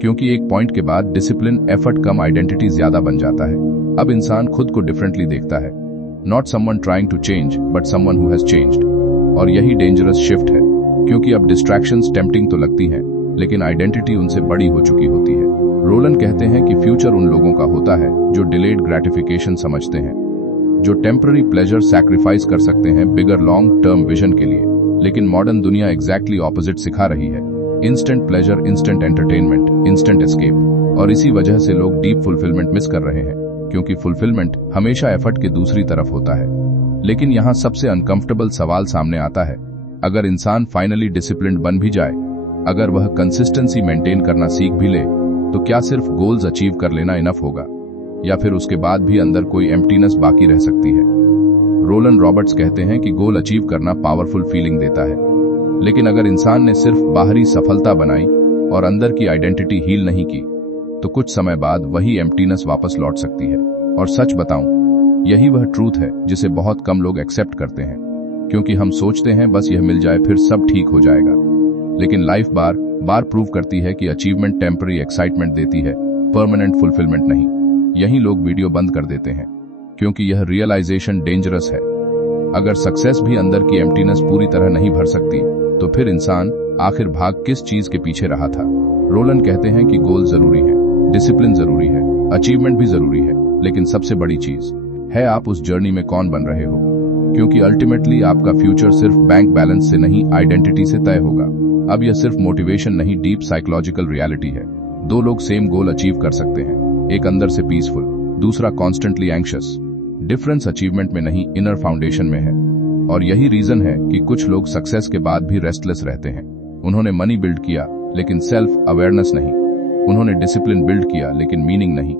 क्योंकि एक पॉइंट के बाद डिसिप्लिन, एफर्ट कम, आइडेंटिटी ज्यादा बन जाता है। अब इंसान खुद को डिफरेंटली देखता है, not someone trying to change but someone who has changed. और यही डेंजरस शिफ्ट है, क्योंकि अब डिस्ट्रैक्शंस टेम्पटिंग तो लगती हैं, लेकिन आइडेंटिटी उनसे बड़ी हो चुकी होती है। रोलन कहते हैं कि फ्यूचर उन लोगों का होता है जो डिलेड ग्रेटिफिकेशन समझते हैं, जो टेम्पररी प्लेजर सैक्रिफाइस कर सकते हैं बिगर लॉन्ग टर्म विजन के लिए। लेकिन मॉडर्न दुनिया एग्जैक्टली ऑपोजिट सिखा रही है, instant pleasure, instant entertainment, instant escape. और इसी वजह से लोग डीप फुलफिलमेंट मिस कर रहे हैं, क्योंकि फुलफिलमेंट हमेशा एफर्ट के दूसरी तरफ होता है। लेकिन यहाँ सबसे अनकंफर्टेबल सवाल सामने आता है, अगर इंसान फाइनली डिसिप्लिन्ड बन भी जाए, अगर वह कंसिस्टेंसी मेंटेन करना सीख भी ले, तो क्या सिर्फ गोल्स अचीव कर लेना इनफ होगा, या फिर उसके बाद भी अंदर कोई एम्प्टीनेस बाकी रह सकती है? रोलन रॉबर्ट्स कहते हैं कि गोल अचीव करना पावरफुल फीलिंग देता है, लेकिन अगर इंसान ने सिर्फ बाहरी सफलता बनाई और अंदर की आइडेंटिटी हील नहीं की, तो कुछ समय बाद वही एम्प्टीनेस वापस लौट सकती है। और सच बताऊं, यही वह ट्रूथ है जिसे बहुत कम लोग एक्सेप्ट करते हैं, क्योंकि हम सोचते हैं बस यह मिल जाए फिर सब ठीक हो जाएगा। लेकिन लाइफ बार बार प्रूव करती है कि अचीवमेंट टेम्पररी एक्साइटमेंट देती है, परमानेंट फुलफिलमेंट नहीं। यही लोग वीडियो बंद कर देते हैं, क्योंकि यह रियलाइजेशन डेंजरस है। अगर सक्सेस भी अंदर की एम्प्टीनेस पूरी तरह नहीं भर सकती, तो फिर इंसान आखिर भाग किस चीज के पीछे रहा था? रोलन कहते हैं कि गोल जरूरी है, डिसिप्लिन जरूरी है, अचीवमेंट भी जरूरी है, लेकिन सबसे बड़ी चीज है आप उस जर्नी में कौन बन रहे हो। क्योंकि अल्टीमेटली आपका फ्यूचर सिर्फ बैंक बैलेंस से नहीं, आइडेंटिटी से तय होगा। अब यह सिर्फ मोटिवेशन नहीं, डीप साइकोलॉजिकल रियलिटी है। दो लोग सेम गोल अचीव कर सकते हैं, एक अंदर से पीसफुल, दूसरा कॉन्स्टेंटली एंग्शियस। डिफरेंस अचीवमेंट में नहीं, इनर फाउंडेशन में है। और यही रीजन है कि कुछ लोग सक्सेस के बाद भी रेस्टलेस रहते हैं। उन्होंने मनी बिल्ड किया लेकिन सेल्फ अवेयरनेस नहीं, उन्होंने डिसिप्लिन बिल्ड किया लेकिन मीनिंग नहीं।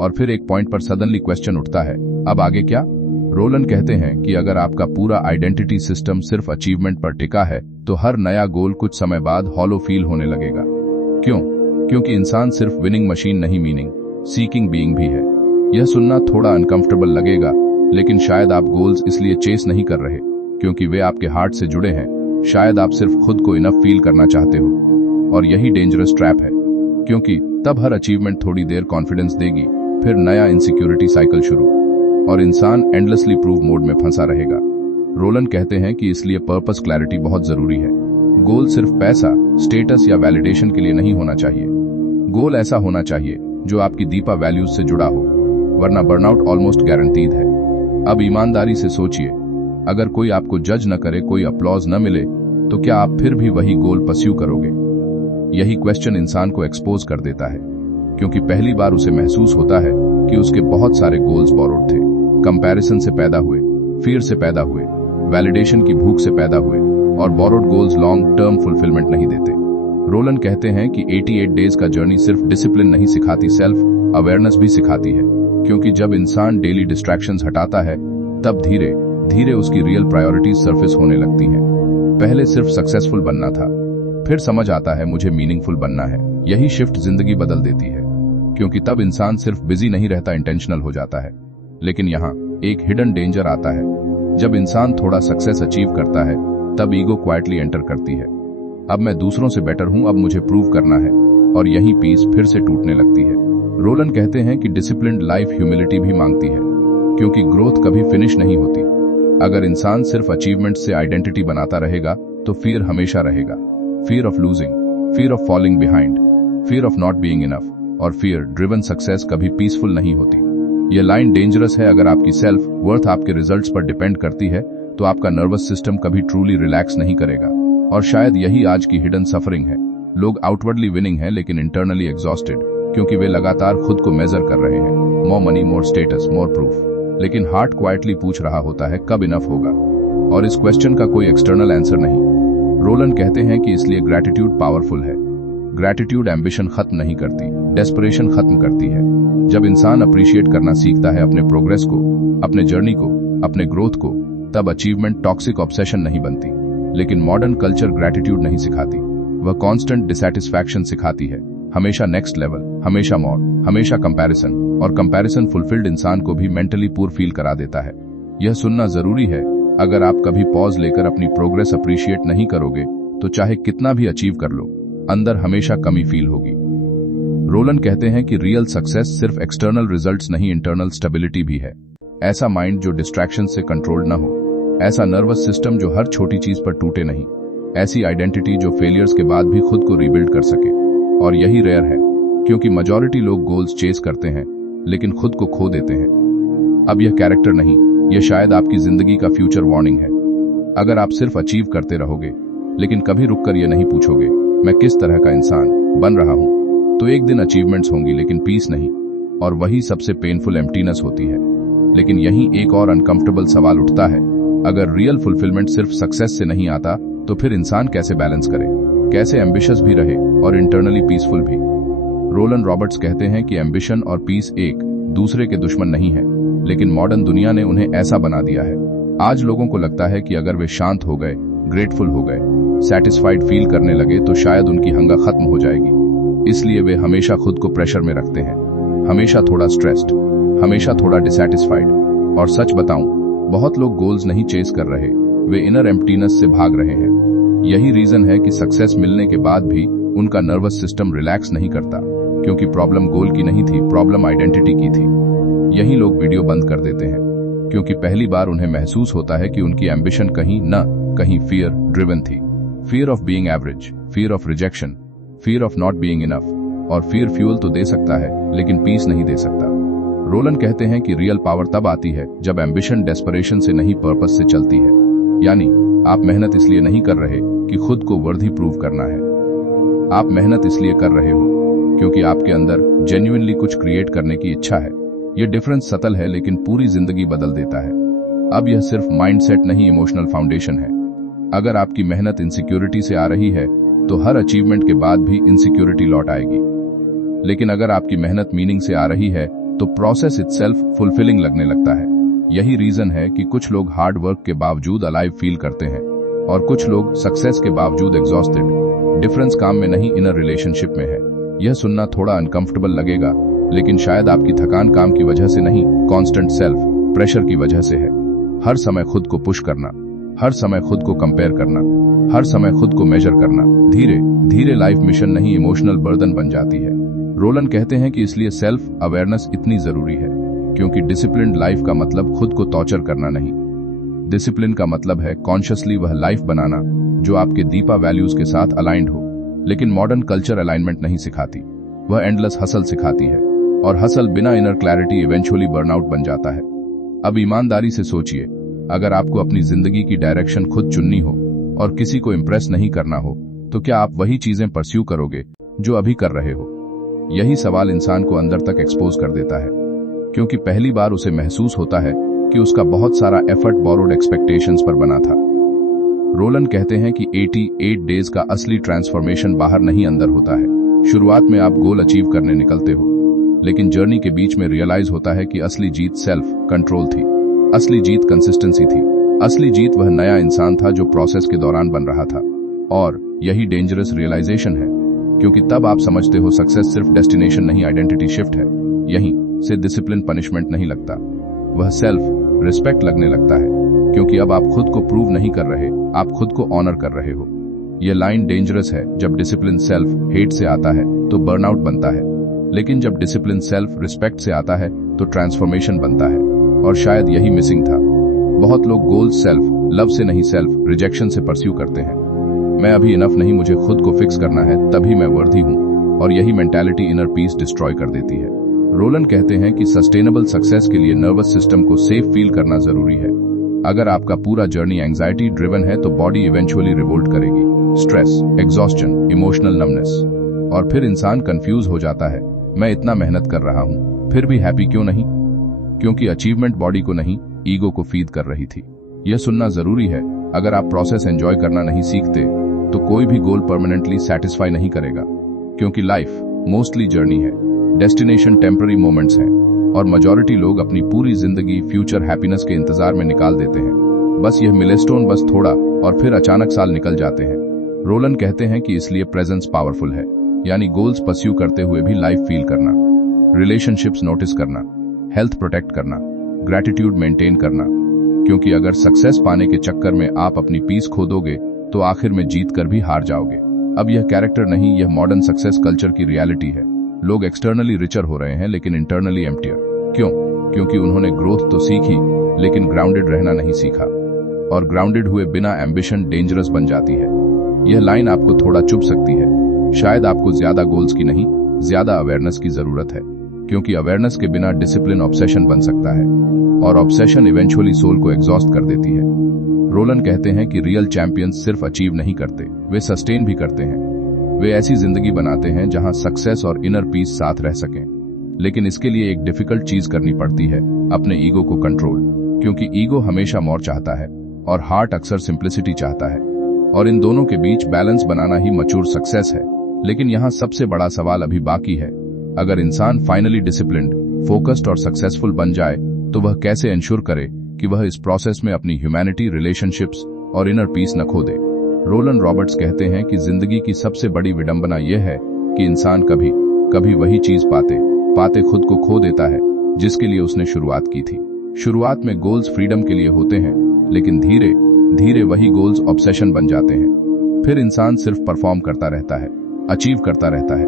और फिर एक पॉइंट पर सडनली क्वेश्चन उठता है, अब आगे क्या? रोलन कहते हैं कि अगर आपका पूरा आइडेंटिटी सिस्टम सिर्फ अचीवमेंट पर टिका है, तो हर नया गोल कुछ समय बाद हॉलो फील होने लगेगा। क्यों? क्योंकि इंसान सिर्फ विनिंग मशीन नहीं, मीनिंग सीकिंग बीइंग भी है। यह सुनना थोड़ा अनकंफर्टेबल लगेगा, लेकिन शायद आप गोल्स इसलिए चेस नहीं कर रहे क्योंकि वे आपके हार्ट से जुड़े हैं। शायद आप सिर्फ खुद को इनफ फील करना चाहते हो। और यही डेंजरस ट्रैप है, क्योंकि तब हर अचीवमेंट थोड़ी देर कॉन्फिडेंस देगी, फिर नया इनसिक्योरिटी साइकिल शुरू, और इंसान एंडलेसली प्रूव मोड में फंसा रहेगा। रोलन कहते हैं कि इसलिए पर्पस क्लैरिटी बहुत जरूरी है। गोल सिर्फ पैसा, स्टेटस या वैलिडेशन के लिए नहीं होना चाहिए। गोल ऐसा होना चाहिए जो आपकी दीपा वैल्यूज से जुड़ा हो, वरना बर्नआउट ऑलमोस्ट गारंटीड है। अब ईमानदारी से सोचिए, अगर कोई आपको जज न करे, कोई अपलॉज न मिले, तो क्या आप फिर भी वही गोल परस्यू करोगे? यही क्वेश्चन इंसान को एक्सपोज कर देता है, क्योंकि पहली बार उसे महसूस होता है कि उसके बहुत सारे गोल्स बोरोड थे, कंपैरिजन से पैदा हुए, फियर से पैदा हुए, वैलिडेशन की भूख से पैदा हुए, और borrowed goals long term fulfilment नहीं देते। रोलन कहते हैं कि 88 डेज का जर्नी सिर्फ डिसिप्लिन नहीं सिखाती, सेल्फ अवेयरनेस भी सिखाती है। क्योंकि जब इंसान डेली डिस्ट्रैक्शंस हटाता है, तब धीरे धीरे उसकी रियल प्रायोरिटीज सरफेस होने लगती हैं। पहले सिर्फ सक्सेसफुल बनना था, फिर समझ आता है मुझे मीनिंगफुल बनना है। यही शिफ्ट जिंदगी बदल देती है, क्योंकि तब इंसान सिर्फ बिजी नहीं रहता, इंटेंशनल हो जाता है। लेकिन यहाँ एक हिडन डेंजर आता है। जब इंसान थोड़ा सक्सेस अचीव करता है तब ईगो क्वाइटली एंटर करती है। अब मैं दूसरों से बेटर हूं, अब मुझे प्रूव करना है, और यही पीस फिर से टूटने लगती है। रोलन कहते हैं कि डिसिप्लिन्ड लाइफ ह्यूमिलिटी भी मांगती है, क्योंकि ग्रोथ कभी फिनिश नहीं होती। अगर इंसान सिर्फ अचीवमेंट से आइडेंटिटी बनाता रहेगा तो फियर हमेशा रहेगा। Fear of losing, fear of falling behind, fear of not being enough, और फियर ड्रिवन सक्सेस कभी पीसफुल नहीं होती। यह लाइन डेंजरस है। अगर आपकी सेल्फ वर्थ आपके रिजल्ट्स पर डिपेंड करती है तो आपका नर्वस सिस्टम कभी ट्रूली रिलैक्स नहीं करेगा, और शायद यही आज की हिडन सफरिंग है। लोग आउटवर्डली विनिंग हैं लेकिन इंटरनली एग्जॉस्टेड, क्योंकि वे लगातार खुद को मेजर कर रहे हैं। मोर मनी, मोर स्टेटस, मोर प्रूफ, लेकिन हार्ट क्वाइटली पूछ रहा होता है कब इनफ होगा, और इस क्वेश्चन का कोई एक्सटर्नल आंसर नहीं। रोलन कहते हैं कि इसलिए ग्रैटिट्यूड पावरफुल है। ग्रैटिट्यूड एम्बिशन खत्म नहीं करती, डेस्परेशन खत्म करती है। जब इंसान अप्रिशिएट करना सीखता है अपने प्रोग्रेस को, अपने जर्नी को, अपने ग्रोथ को, तब अचीवमेंट टॉक्सिक ऑब्सेशन नहीं बनती। लेकिन मॉडर्न कल्चर ग्रैटिट्यूड नहीं सिखाती, वह कांस्टेंट डिसैटिस्फैक्शन सिखाती है। हमेशा नेक्स्ट लेवल, हमेशा मोर, हमेशा कंपैरिजन, और कंपैरिजन फुलफिल्ड इंसान को भी मेंटली पूर फील करा देता है। यह सुनना जरूरी है। अगर आप कभी पॉज लेकर अपनी प्रोग्रेस अप्रिशिएट नहीं करोगे तो चाहे कितना भी अचीव कर लो, अंदर हमेशा कमी फील होगी। रोलन कहते हैं कि रियल सक्सेस सिर्फ एक्सटर्नल रिजल्ट्स नहीं, इंटरनल स्टेबिलिटी भी है। ऐसा माइंड जो डिस्ट्रैक्शन से कंट्रोल न हो, ऐसा नर्वस सिस्टम जो हर छोटी चीज पर टूटे नहीं, ऐसी आइडेंटिटी जो फेलियर्स के बाद भी खुद को रीबिल्ड कर सके। और यही रेयर है, क्योंकि मेजॉरिटी लोग गोल्स चेस करते हैं लेकिन खुद को खो देते हैं। अब यह कैरेक्टर नहीं, यह शायद आपकी जिंदगी का फ्यूचर वार्निंग है। अगर आप सिर्फ अचीव करते रहोगे लेकिन कभी रुककर यह नहीं पूछोगे मैं किस तरह का इंसान बन रहा हूं, तो एक दिन अचीवमेंट्स होंगी लेकिन पीस नहीं, और वही सबसे पेनफुल एम्प्टीनेस होती है। लेकिन यहीं एक और अनकंफर्टेबल सवाल उठता है, अगर रियल फुलफिलमेंट सिर्फ सक्सेस से नहीं आता तो फिर इंसान कैसे बैलेंस करे, कैसे एम्बिशियस भी रहे और इंटरनली पीसफुल भी। रोलन रॉबर्ट्स कहते हैं कि एम्बिशन और पीस एक दूसरे के दुश्मन नहीं है, लेकिन मॉडर्न दुनिया ने उन्हें ऐसा बना दिया है। आज लोगों को लगता है कि अगर वे शांत हो गए, ग्रेटफुल हो गए, सैटिस्फाइड फील करने लगे तो शायद उनकी हंगा खत्म हो जाएगी। इसलिए वे हमेशा खुद को प्रेशर में रखते हैं, हमेशा थोड़ा स्ट्रेस्ड, हमेशा थोड़ा डिसैटिस्फाइड। और सच बताऊं, बहुत लोग गोल्स नहीं चेस कर रहे, वे इनर एम्प्टीनेस से भाग रहे हैं। यही रीजन है कि सक्सेस मिलने के बाद भी उनका नर्वस सिस्टम रिलैक्स नहीं करता, क्योंकि प्रॉब्लम गोल की नहीं थी, प्रॉब्लम आइडेंटिटी की थी। यही लोग वीडियो बंद कर देते हैं, क्योंकि पहली बार उन्हें महसूस होता है कि उनकी एम्बिशन कहीं फियर ड्रिवन थी। Fear of being average, fear of rejection, fear of not being enough. और फियर फ्यूल तो दे सकता है लेकिन पीस नहीं दे सकता। रोलन कहते हैं कि रियल पावर तब आती है जब एम्बिशन डेस्परेशन से नहीं, पर्पस से चलती है। यानी आप मेहनत इसलिए नहीं कर रहे कि खुद को वर्दी प्रूव करना है, आप मेहनत इसलिए कर रहे हो क्योंकि आपके अंदर जेन्युइनली कुछ क्रिएट करने की इच्छा है। यह डिफरेंस सतल है लेकिन पूरी जिंदगी बदल देता है। अब यह सिर्फ माइंडसेट नहीं, इमोशनल फाउंडेशन है। अगर आपकी मेहनत इनसिक्योरिटी से आ रही है तो हर अचीवमेंट के बाद भी इनसिक्योरिटी लौट आएगी। लेकिन अगर आपकी मेहनत मीनिंग से आ रही है तो प्रोसेस इटसेल्फ फुलफिलिंग लगने लगता है। यही रीजन है कि कुछ लोग हार्ड वर्क के बावजूद अलाइव फील करते हैं और कुछ लोग सक्सेस के बावजूद एग्जॉस्टेड। डिफरेंस काम में नहीं, इनर रिलेशनशिप में है। यह सुनना थोड़ा अनकंफर्टेबल लगेगा, लेकिन शायद आपकी थकान काम की वजह से नहीं, कांस्टेंट सेल्फ प्रेशर की वजह से है। हर समय खुद को पुश करना, हर समय खुद को कंपेयर करना, हर समय खुद को मेजर करना धीरे धीरे लाइफ मिशन नहीं, इमोशनल बर्डन बन जाती है। रोलन कहते हैं कि इसलिए सेल्फ अवेयरनेस इतनी जरूरी है, क्योंकि डिसिप्लिन्ड लाइफ का मतलब खुद को टॉर्चर करना नहीं। डिसिप्लिन का मतलब है कॉन्शियसली वह लाइफ बनाना जो आपके दीपा वैल्यूज के साथ अलाइंड हो। लेकिन मॉडर्न कल्चर अलाइनमेंट नहीं सिखाती, वह एंडलेस हसल सिखाती है, और हसल बिना इनर क्लैरिटी इवेंचुअली बर्नआउट बन जाता है। अब ईमानदारी से सोचिए, अगर आपको अपनी जिंदगी की डायरेक्शन खुद चुननी हो और किसी को इम्प्रेस नहीं करना हो, तो क्या आप वही चीजें परस्यू करोगे जो अभी कर रहे हो? यही सवाल इंसान को अंदर तक एक्सपोज कर देता है, क्योंकि पहली बार उसे महसूस होता है कि उसका बहुत सारा एफर्ट बोरोड एक्सपेक्टेशंस पर बना था। रोलन कहते हैं कि 88 डेज का असली ट्रांसफॉर्मेशन बाहर नहीं, अंदर होता है। शुरुआत में आप गोल अचीव करने निकलते हो, लेकिन जर्नी के बीच में रियलाइज होता है कि असली जीत सेल्फ कंट्रोल थी, असली जीत कंसिस्टेंसी थी, असली जीत वह नया इंसान था जो प्रोसेस के दौरान बन रहा था। और यही डेंजरस रियलाइजेशन है, क्योंकि तब आप समझते हो सक्सेस सिर्फ डेस्टिनेशन नहीं, आइडेंटिटी शिफ्ट है। यहीं से डिसिप्लिन पनिशमेंट नहीं लगता, वह सेल्फ रिस्पेक्ट लगने लगता है, क्योंकि अब आप खुद को प्रूव नहीं कर रहे, आप खुद को ऑनर कर रहे हो। यह लाइन डेंजरस है। जब डिसिप्लिन सेल्फ हेट से आता है तो बर्नआउट बनता है, लेकिन जब डिसिप्लिन सेल्फ रिस्पेक्ट से आता है तो ट्रांसफॉर्मेशन बनता है। और शायद यही मिसिंग था। बहुत लोग गोल्स सेल्फ लव से नहीं, सेल्फ रिजेक्शन से परस्यू करते हैं। मैं अभी इनफ नहीं, मुझे खुद को फिक्स करना है, तभी मैं वर्दी हूं। और यही मेंटालिटी इनर पीस डिस्ट्रॉय कर देती है। रोलन कहते हैं कि सस्टेनेबल सक्सेस के लिए नर्वस सिस्टम को सेफ फील करना जरूरी है। अगर आपका पूरा जर्नी एंजाइटी ड्रिवन है तो बॉडी इवेंचुअली रिवोल्ट करेगी। स्ट्रेस, एग्जॉस्शन, इमोशनल नमनेस, और फिर इंसान कंफ्यूज हो जाता है। मैं इतना मेहनत कर रहा हूं, फिर भी हैप्पी क्यों नहीं? क्योंकि अचीवमेंट बॉडी को नहीं, ईगो को फीड कर रही थी। यह सुनना जरूरी है। अगर आप प्रोसेस एंजॉय करना नहीं सीखते तो कोई भी गोल परमानेंटली सेटिस्फाई नहीं करेगा। क्योंकि लाइफ मोस्टली जर्नी है, डेस्टिनेशन टेम्पररी मोमेंट्स हैं, और मेजॉरिटी लोग अपनी पूरी जिंदगी फ्यूचर हैप्पीनेस के इंतजार में निकाल देते हैं। बस यह मिलेस्टोन, बस थोड़ा, और फिर अचानक साल निकल जाते हैं। रोलन कहते हैं कि इसलिए प्रेजेंस पावरफुल है, यानी गोल्स परस्यू करते हुए भी लाइफ फील करना, रिलेशनशिप्स नोटिस करना, हेल्थ प्रोटेक्ट करना, ग्रैटिट्यूड मेंटेन करना। क्योंकि अगर सक्सेस पाने के चक्कर में आप अपनी पीस खो दोगे तो आखिर में जीत कर भी हार जाओगे। अब यह कैरेक्टर नहीं, यह मॉडर्न सक्सेस कल्चर की रियलिटी है। लोग एक्सटर्नली रिचर हो रहे हैं लेकिन इंटरनली एम्प्टियर। क्यों? क्योंकि उन्होंने ग्रोथ तो सीखी लेकिन ग्राउंडेड रहना नहीं सीखा, और ग्राउंडेड हुए बिना एम्बिशन डेंजरस बन जाती है। यह लाइन आपको थोड़ा चुभ सकती है। शायद आपको ज्यादा गोल्स की नहीं, ज्यादा अवेयरनेस की जरूरत है। क्योंकि अवेयरनेस के बिना डिसिप्लिन ऑब्सेशन बन सकता है, और ऑब्सेशन इवेंचुअली सोल को एग्जॉस्ट कर देती है। रोलन कहते हैं कि रियल चैंपियंस सिर्फ अचीव नहीं करते, वे सस्टेन भी करते हैं। वे ऐसी जिंदगी बनाते हैं जहां सक्सेस और इनर पीस साथ रह सकें। लेकिन इसके लिए एक डिफिकल्ट चीज करनी पड़ती है, अपने ईगो को कंट्रोल। क्योंकि ईगो हमेशा मोर चाहता है और हार्ट अक्सर सिंप्लिसिटी चाहता है, और इन दोनों के बीच बैलेंस बनाना ही मैच्योर सक्सेस है। लेकिन यहाँ सबसे बड़ा सवाल अभी बाकी है। अगर इंसान फाइनली डिसिप्लिन्ड, फोकस्ड और सक्सेसफुल बन जाए तो वह कैसे इंश्योर करे कि वह इस प्रोसेस में अपनी ह्यूमैनिटी, रिलेशनशिप्स और इनर पीस न खो दे। रोलन रॉबर्ट्स कहते हैं कि जिंदगी की सबसे बड़ी विडंबना यह है कि इंसान कभी कभी वही चीज पाते खुद को खो देता है जिसके लिए उसने शुरुआत की थी। शुरुआत में गोल्स फ्रीडम के लिए होते हैं, लेकिन धीरे धीरे वही गोल्स ऑब्सेशन बन जाते हैं। फिर इंसान सिर्फ परफॉर्म करता रहता है, अचीव करता रहता है,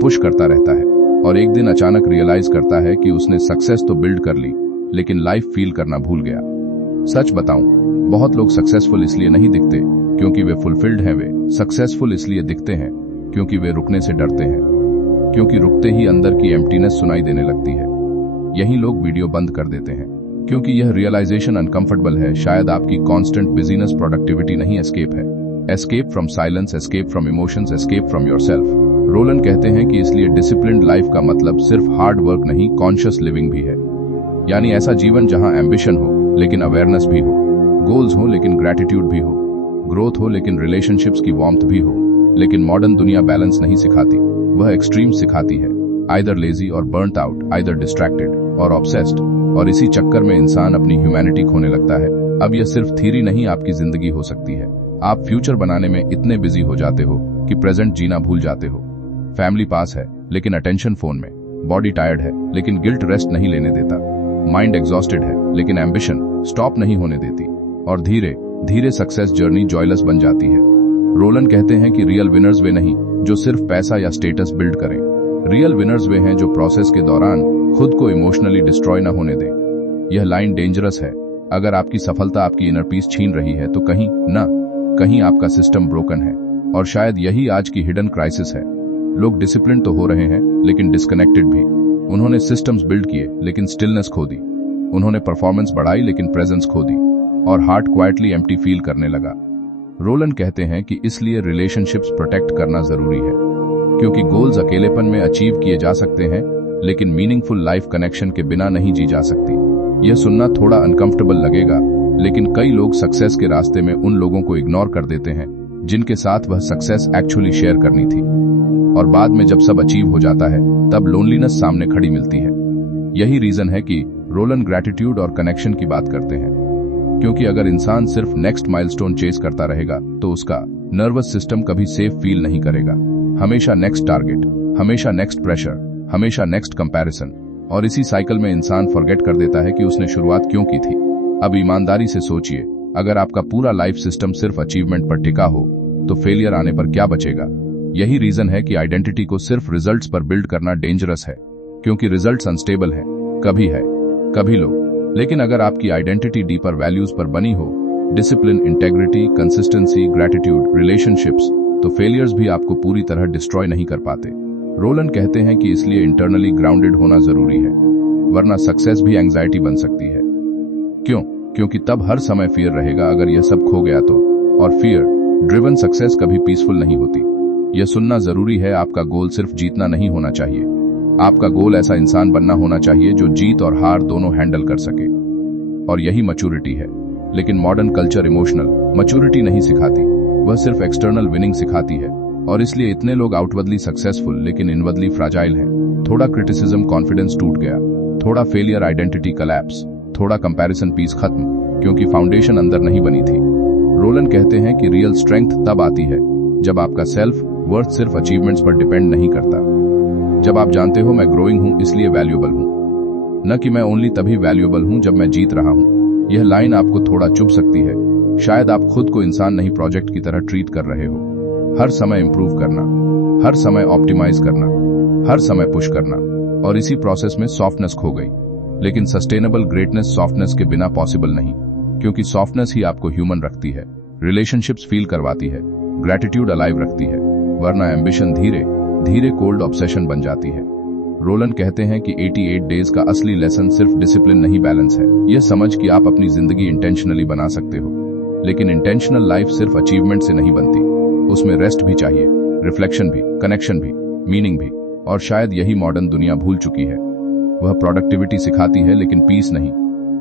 पुश करता रहता है, और एक दिन अचानक रियलाइज करता है कि उसने सक्सेस तो बिल्ड कर ली लेकिन लाइफ फील करना भूल गया। सच बताऊं, बहुत लोग सक्सेसफुल इसलिए नहीं दिखते क्योंकि वे फुलफिल्ड हैं, वे सक्सेसफुल इसलिए दिखते हैं क्योंकि वे रुकने से डरते हैं। क्योंकि रुकते ही अंदर की एम्प्टीनेस सुनाई देने लगती है। यही लोग वीडियो बंद कर देते हैं क्योंकि यह रियलाइजेशन अनकंफर्टेबल है। शायद आपकी कांस्टेंट बिजीनेस प्रोडक्टिविटी नहीं, एस्केप है। Escape from silence, escape from emotions, escape from yourself. रोलन कहते हैं कि इसलिए डिसिप्लिन्ड लाइफ का मतलब सिर्फ हार्ड वर्क नहीं, कॉन्शियस लिविंग भी है। यानी ऐसा जीवन जहां एम्बिशन हो लेकिन अवेयरनेस भी हो, गोल्स हो लेकिन ग्रैटिट्यूड भी हो, ग्रोथ हो लेकिन रिलेशनशिप्स की वार्मथ भी हो। लेकिन मॉडर्न दुनिया बैलेंस नहीं सिखाती, वह एक्सट्रीम सिखाती है। आइदर लेजी और बर्नड आउट, आइदर डिस्ट्रैक्टेड और ऑब्सेस्ड, और इसी चक्कर में इंसान अपनी ह्यूमैनिटी खोने लगता है। अब यह सिर्फ थ्योरी नहीं, आपकी जिंदगी हो सकती है। आप फ्यूचर बनाने में इतने बिजी हो जाते हो कि प्रेजेंट जीना भूल जाते हो। फैमिली पास है लेकिन अटेंशन फोन में, बॉडी टायर्ड है लेकिन गिल्ट रेस्ट नहीं लेने देता, माइंड एग्जॉस्टेड है लेकिन एम्बिशन स्टॉप नहीं होने देती, और धीरे धीरे सक्सेस जर्नी जॉयलेस बन जाती है। रोलन कहते हैं कि रियल विनर्स वे नहीं जो सिर्फ पैसा या स्टेटस बिल्ड करें, रियल विनर्स वे हैं जो प्रोसेस के दौरान खुद को इमोशनली डिस्ट्रॉय न होने दें। यह लाइन डेंजरस है। अगर आपकी सफलता आपकी इनर पीस छीन रही है तो कहीं आपका सिस्टम ब्रोकन है, और शायद यही आज की हिडन क्राइसिस है। लोग डिसिप्लिन तो हो रहे हैं लेकिन डिस्कनेक्टेड भी। उन्होंने सिस्टम्स बिल्ड किए लेकिन स्टिलनेस खो दी। उन्होंने परफॉर्मेंस बढ़ाई लेकिन प्रेजेंस खो दी, और हार्ट क्वाइटली एम्प्टी फील करने लगा। रोलन कहते हैं कि इसलिए रिलेशनशिप्स प्रोटेक्ट करना जरूरी है, क्योंकि गोल्स अकेलेपन में अचीव किए जा सकते हैं लेकिन मीनिंगफुल लाइफ कनेक्शन के बिना नहीं जी जा सकती। यह सुनना थोड़ा अनकंफर्टेबल लगेगा, लेकिन कई लोग सक्सेस के रास्ते में उन लोगों को इग्नोर कर देते हैं जिनके साथ वह सक्सेस एक्चुअली शेयर करनी थी, और बाद में जब सब अचीव हो जाता है तब लोनलीनेस सामने खड़ी मिलती है। यही रीजन है कि रोलन ग्रैटिट्यूड और कनेक्शन की बात करते हैं, क्योंकि अगर इंसान सिर्फ नेक्स्ट माइलस्टोन चेस करता रहेगा तो उसका नर्वस सिस्टम कभी सेफ फील नहीं करेगा। हमेशा नेक्स्ट टारगेट, हमेशा नेक्स्ट प्रेशर, हमेशा नेक्स्ट कंपैरिजन, और इसी साइकिल में इंसान फॉरगेट कर देता है कि उसने शुरुआत क्यों की थी। अब ईमानदारी से सोचिए, अगर आपका पूरा लाइफ सिस्टम सिर्फ अचीवमेंट पर टिका हो तो फेलियर आने पर क्या बचेगा? यही रीजन है कि आइडेंटिटी को सिर्फ रिजल्ट्स पर बिल्ड करना डेंजरस है, क्योंकि रिजल्ट्स अनस्टेबल हैं, कभी है कभी लो। लेकिन अगर आपकी आइडेंटिटी डीपर वैल्यूज पर बनी हो, discipline, integrity, consistency, gratitude, relationships, तो फेलियर्स भी आपको पूरी तरह डिस्ट्रॉय नहीं कर पाते। रोलन कहते हैं कि इसलिए इंटरनली ग्राउंडेड होना जरूरी है, वरना सक्सेस भी एंजाइटी बन सकती है। क्यों? क्योंकि तब हर समय फियर रहेगा अगर यह सब खो गया तो, और फियर ड्रिवन सक्सेस कभी पीसफुल नहीं होती। यह सुनना जरूरी है, आपका गोल सिर्फ जीतना नहीं होना चाहिए, आपका गोल ऐसा इंसान बनना होना चाहिए जो जीत और हार दोनों हैंडल कर सके। और यही मैच्योरिटी है। लेकिन मॉडर्न कल्चर इमोशनल मैच्योरिटी नहीं सिखाती, वह सिर्फ एक्सटर्नल विनिंग सिखाती है। और इसलिए इतने लोग आउटवर्डली सक्सेसफुल लेकिन इनवर्डली फ्राजाइल हैं। थोड़ा क्रिटिसिज्म कॉन्फिडेंस टूट गया, थोड़ा फेलियर आइडेंटिटी कलैप्स, थोड़ा कंपैरिजन पीस खत्म, क्योंकि फाउंडेशन अंदर नहीं बनी थी। रोलन कहते हैं कि रियल स्ट्रेंथ तब आती है जब आपका सेल्फ वर्थ सिर्फ अचीवमेंट्स पर डिपेंड नहीं करता। जब आप जानते हो मैं ग्रोइंग हूं इसलिए वैल्यूएबल हूं, न कि मैं ओनली तभी वैल्यूएबल हूं जब मैं जीत रहा हूं। यह लाइन आपको थोड़ा चुभ सकती है। शायद आप खुद को इंसान नहीं प्रोजेक्ट की तरह ट्रीट कर रहे हो। हर समय इंप्रूव करना, हर समय ऑप्टिमाइज करना, हर समय पुश करना, और इसी प्रोसेस में सॉफ्टनेस खो गई। लेकिन सस्टेनेबल ग्रेटनेस सॉफ्टनेस के बिना पॉसिबल नहीं, क्योंकि सॉफ्टनेस ही आपको ह्यूमन रखती है, रिलेशनशिप्स फील करवाती है, ग्रैटिट्यूड अलाइव रखती है, वरना एम्बिशन धीरे धीरे कोल्ड ऑब्सेशन बन जाती है। रोलन कहते हैं कि 88 डेज का असली लेसन सिर्फ डिसिप्लिन नहीं बैलेंस है। यह समझ कि आप अपनी जिंदगी इंटेंशनली बना सकते हो, लेकिन इंटेंशनल लाइफ सिर्फ अचीवमेंट से नहीं बनती, उसमें रेस्ट भी चाहिए, रिफ्लेक्शन भी, कनेक्शन भी, मीनिंग भी। और शायद यही मॉडर्न दुनिया भूल चुकी है। वह प्रोडक्टिविटी सिखाती है लेकिन पीस नहीं,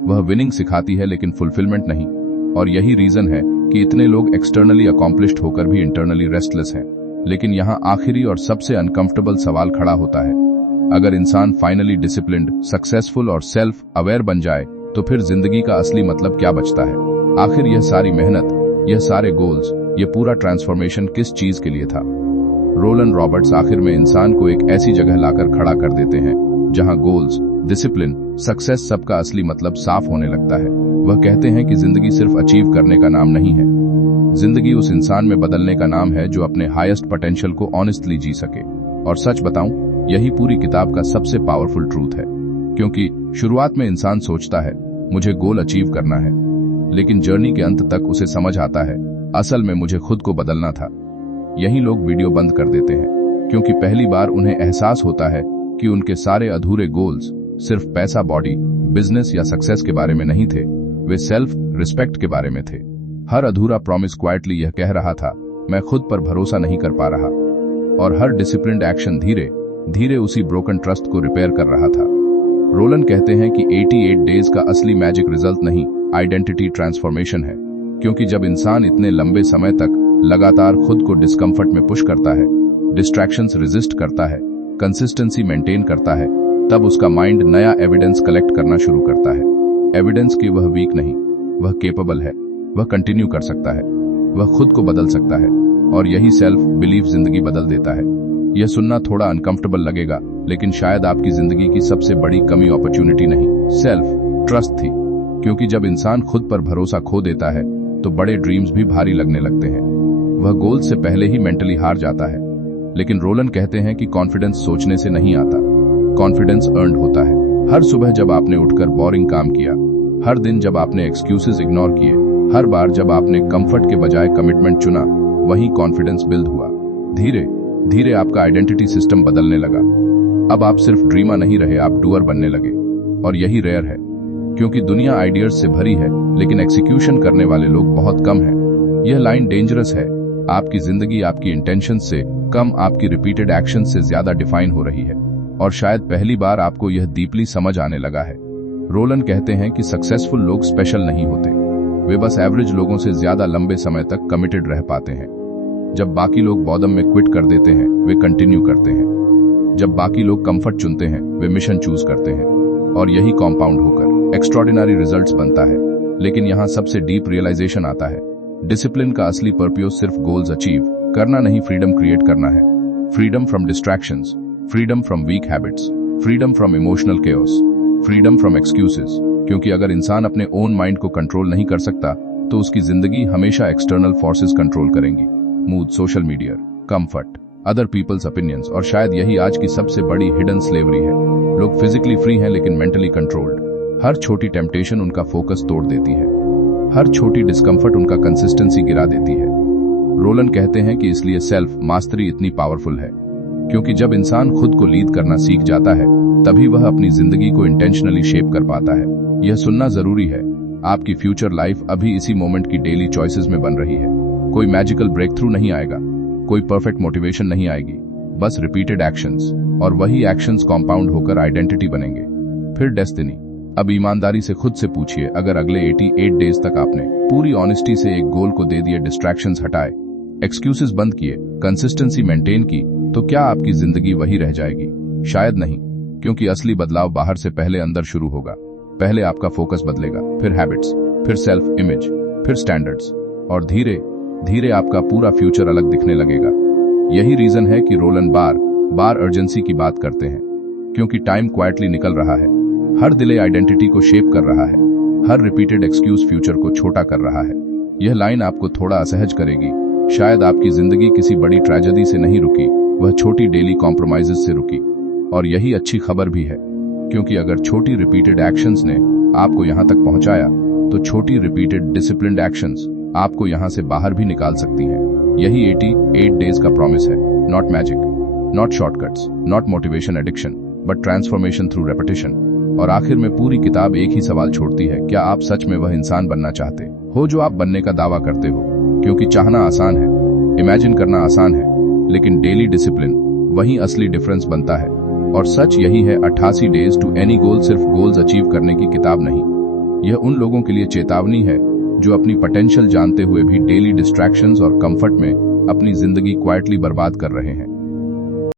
वह विनिंग सिखाती है लेकिन फुलफिलमेंट नहीं। और यही रीजन है कि इतने लोग एक्सटर्नली अकॉम्प्लिश्ड होकर भी इंटरनली रेस्टलेस हैं। लेकिन यहाँ आखिरी और सबसे अनकंफर्टेबल सवाल खड़ा होता है, अगर इंसान फाइनली डिसिप्लिन्ड, सक्सेसफुल और सेल्फ अवेयर बन जाए तो फिर जिंदगी का असली मतलब क्या बचता है? आखिर यह सारी मेहनत, यह सारे गोल्स, यह पूरा ट्रांसफॉर्मेशन किस चीज के लिए था? रोलन रॉबर्ट्स आखिर में इंसान को एक ऐसी जगह लाकर खड़ा कर देते हैं जहां गोल्स, डिसिप्लिन, सक्सेस सबका असली मतलब साफ होने लगता है। वह कहते हैं कि जिंदगी सिर्फ अचीव करने का नाम नहीं है, जिंदगी उस इंसान में बदलने का नाम है जो अपने हाईएस्ट पोटेंशियल को ऑनेस्टली जी सके। और सच बताऊं, यही पूरी किताब का सबसे पावरफुल ट्रूथ है। क्योंकि शुरुआत में इंसान सोचता है मुझे गोल अचीव करना है, लेकिन जर्नी के अंत तक उसे समझ आता है असल में मुझे खुद को बदलना था। यही लोग वीडियो बंद कर देते हैं, क्योंकि पहली बार उन्हें एहसास होता है कि उनके सारे अधूरे गोल्स सिर्फ पैसा, बॉडी, बिजनेस या सक्सेस के बारे में नहीं थे, वे सेल्फ रिस्पेक्ट के बारे में थे। हर अधूरा प्रॉमिस क्वाइटली यह कह रहा था मैं खुद पर भरोसा नहीं कर पा रहा, और हर डिसिप्लिन्ड एक्शन धीरे धीरे उसी ब्रोकन ट्रस्ट को रिपेयर कर रहा था। रोलन कहते हैं कि 88 डेज का असली मैजिक रिजल्ट नहीं, आइडेंटिटी ट्रांसफॉर्मेशन है। क्योंकि जब इंसान इतने लंबे समय तक लगातार खुद को डिस्कम्फर्ट में पुश करता है, डिस्ट्रैक्शंस रेजिस्ट करता है, कंसिस्टेंसी मेंटेन करता है, तब उसका माइंड नया एविडेंस कलेक्ट करना शुरू करता है। एविडेंस कि वह वीक नहीं, वह केपेबल है, वह कंटिन्यू कर सकता है, वह खुद को बदल सकता है। और यही सेल्फ बिलीफ जिंदगी बदल देता है। यह सुनना थोड़ा अनकंफर्टेबल लगेगा, लेकिन शायद आपकी जिंदगी की सबसे बड़ी कमी अपॉर्चुनिटी नहीं, सेल्फ ट्रस्ट थी। क्योंकि जब इंसान खुद पर भरोसा खो देता है तो बड़े ड्रीम्स भी भारी लगने लगते हैं। वह गोल से पहले ही मेंटली हार जाता है। लेकिन रोलन कहते हैं कि कॉन्फिडेंस सोचने से नहीं आता, कॉन्फिडेंस अर्न्ड होता है। हर सुबह जब आपने उठकर बोरिंग काम किया, हर दिन जब आपने एक्सक्यूजेस इग्नोर किए, हर बार जब आपने कंफर्ट के बजाय कमिटमेंट चुना, वहीं कॉन्फिडेंस बिल्ड हुआ। धीरे धीरे आपका आइडेंटिटी सिस्टम बदलने लगा। अब आप सिर्फ ड्रीमर नहीं रहे, आप डूअर बनने लगे। और यही रेयर है, क्योंकि दुनिया आइडियाज से भरी है लेकिन एक्सिक्यूशन करने वाले लोग बहुत कम हैं। यह लाइन डेंजरस है। आपकी जिंदगी आपकी इंटेंशन से कम, आपकी रिपीटेड एक्शन से ज्यादा डिफाइन हो रही है। और शायद पहली बार आपको यह डीपली समझ आने लगा है। रोलन कहते हैं कि सक्सेसफुल लोग स्पेशल नहीं होते, वे बस एवरेज लोगों से ज्यादा लंबे समय तक कमिटेड रह पाते हैं। जब बाकी लोग बॉदम में क्विट कर देते हैं, वे कंटिन्यू करते हैं। जब बाकी लोग कंफर्ट चुनते हैं, वे मिशन चूज करते हैं। और यही कॉम्पाउंड होकर एक्स्ट्रॉर्डिनरी रिजल्ट्स बनता है। लेकिन यहाँ सबसे डीप रियलाइजेशन आता है, डिसिप्लिन का असली पर्पस सिर्फ गोल्स अचीव करना नहीं, फ्रीडम क्रिएट करना है। Freedom from distractions, freedom from weak habits, freedom from emotional chaos, freedom from excuses, क्योंकि अगर इंसान अपने ओन माइंड को कंट्रोल नहीं कर सकता तो उसकी जिंदगी हमेशा एक्सटर्नल फोर्सेस कंट्रोल करेंगी। Mood, social media, comfort, other people's opinions, और शायद यही आज की सबसे बड़ी हिडन स्लेवरी है। लोग फिजिकली फ्री हैं लेकिन मेंटली कंट्रोल्ड। हर छोटी टेम्पटेशन उनका फोकस तोड़ देती है, हर छोटी डिस्कम्फर्ट उनका कंसिस्टेंसी गिरा देती है। रोलन कहते हैं कि इसलिए सेल्फ मास्टरी इतनी पावरफुल है, क्योंकि जब इंसान खुद को लीड करना सीख जाता है तभी वह अपनी जिंदगी को इंटेंशनली शेप कर पाता है। यह सुनना जरूरी है, आपकी फ्यूचर लाइफ अभी इसी मोमेंट की डेली चॉइसेस में बन रही है। कोई मैजिकल ब्रेक थ्रू नहीं आएगा, कोई परफेक्ट मोटिवेशन नहीं आएगी, बस रिपीटेड एक्शंस, और वही एक्शंस कॉम्पाउंड होकर आइडेंटिटी बनेंगे, फिर डेस्टिनी। अब ईमानदारी से खुद से पूछिए, अगर अगले 88 डेज तक आपने पूरी ऑनेस्टी से एक गोल को दे दिए, डिस्ट्रैक्शंस हटाए, एक्सक्यूजेस बंद किए, कंसिस्टेंसी मेंटेन की, तो क्या आपकी जिंदगी वही रह जाएगी? शायद नहीं, क्योंकि असली बदलाव बाहर से पहले अंदर शुरू होगा। पहले आपका फोकस बदलेगा, फिर हैबिट्स, फिर सेल्फ इमेज, फिर स्टैंडर्ड्स, और धीरे धीरे आपका पूरा फ्यूचर अलग दिखने लगेगा। यही रीजन है कि रोलन बार बार अर्जेंसी की बात करते हैं, क्योंकि टाइम क्वाइटली निकल रहा है। हर डिले आइडेंटिटी को शेप कर रहा है, हर रिपीटेड एक्सक्यूज फ्यूचर को छोटा कर रहा है। यह लाइन आपको थोड़ा असहज करेगी। शायद आपकी जिंदगी किसी बड़ी ट्रेजेडी से नहीं रुकी, वह छोटी डेली कॉम्प्रोमाइजेस से रुकी। और यही अच्छी खबर भी है, क्योंकि अगर छोटी रिपीटेड एक्शंस ने आपको यहां तक पहुंचाया तो छोटी रिपीटेड डिसिप्लिन्ड एक्शंस आपको यहां से बाहर भी निकाल सकती हैं। यही 88 डेज का प्रॉमिस है। Not magic, not shortcuts, not motivation addiction, but transformation through repetition. और आखिर में पूरी किताब एक ही सवाल छोड़ती है, क्या आप सच में वह इंसान बनना चाहते हो जो आप बनने का दावा करते हो? क्योंकि चाहना आसान है, इमेजिन करना आसान है, लेकिन डेली डिसिप्लिन वही असली डिफरेंस बनता है। और सच यही है, 88 डेज टू एनी गोल सिर्फ गोल्स अचीव करने की किताब नहीं, यह उन लोगों के लिए चेतावनी है जो अपनी पोटेंशियल जानते हुए भी डेली डिस्ट्रैक्शंस और कंफर्ट में अपनी जिंदगी क्वाइटली बर्बाद कर रहे हैं।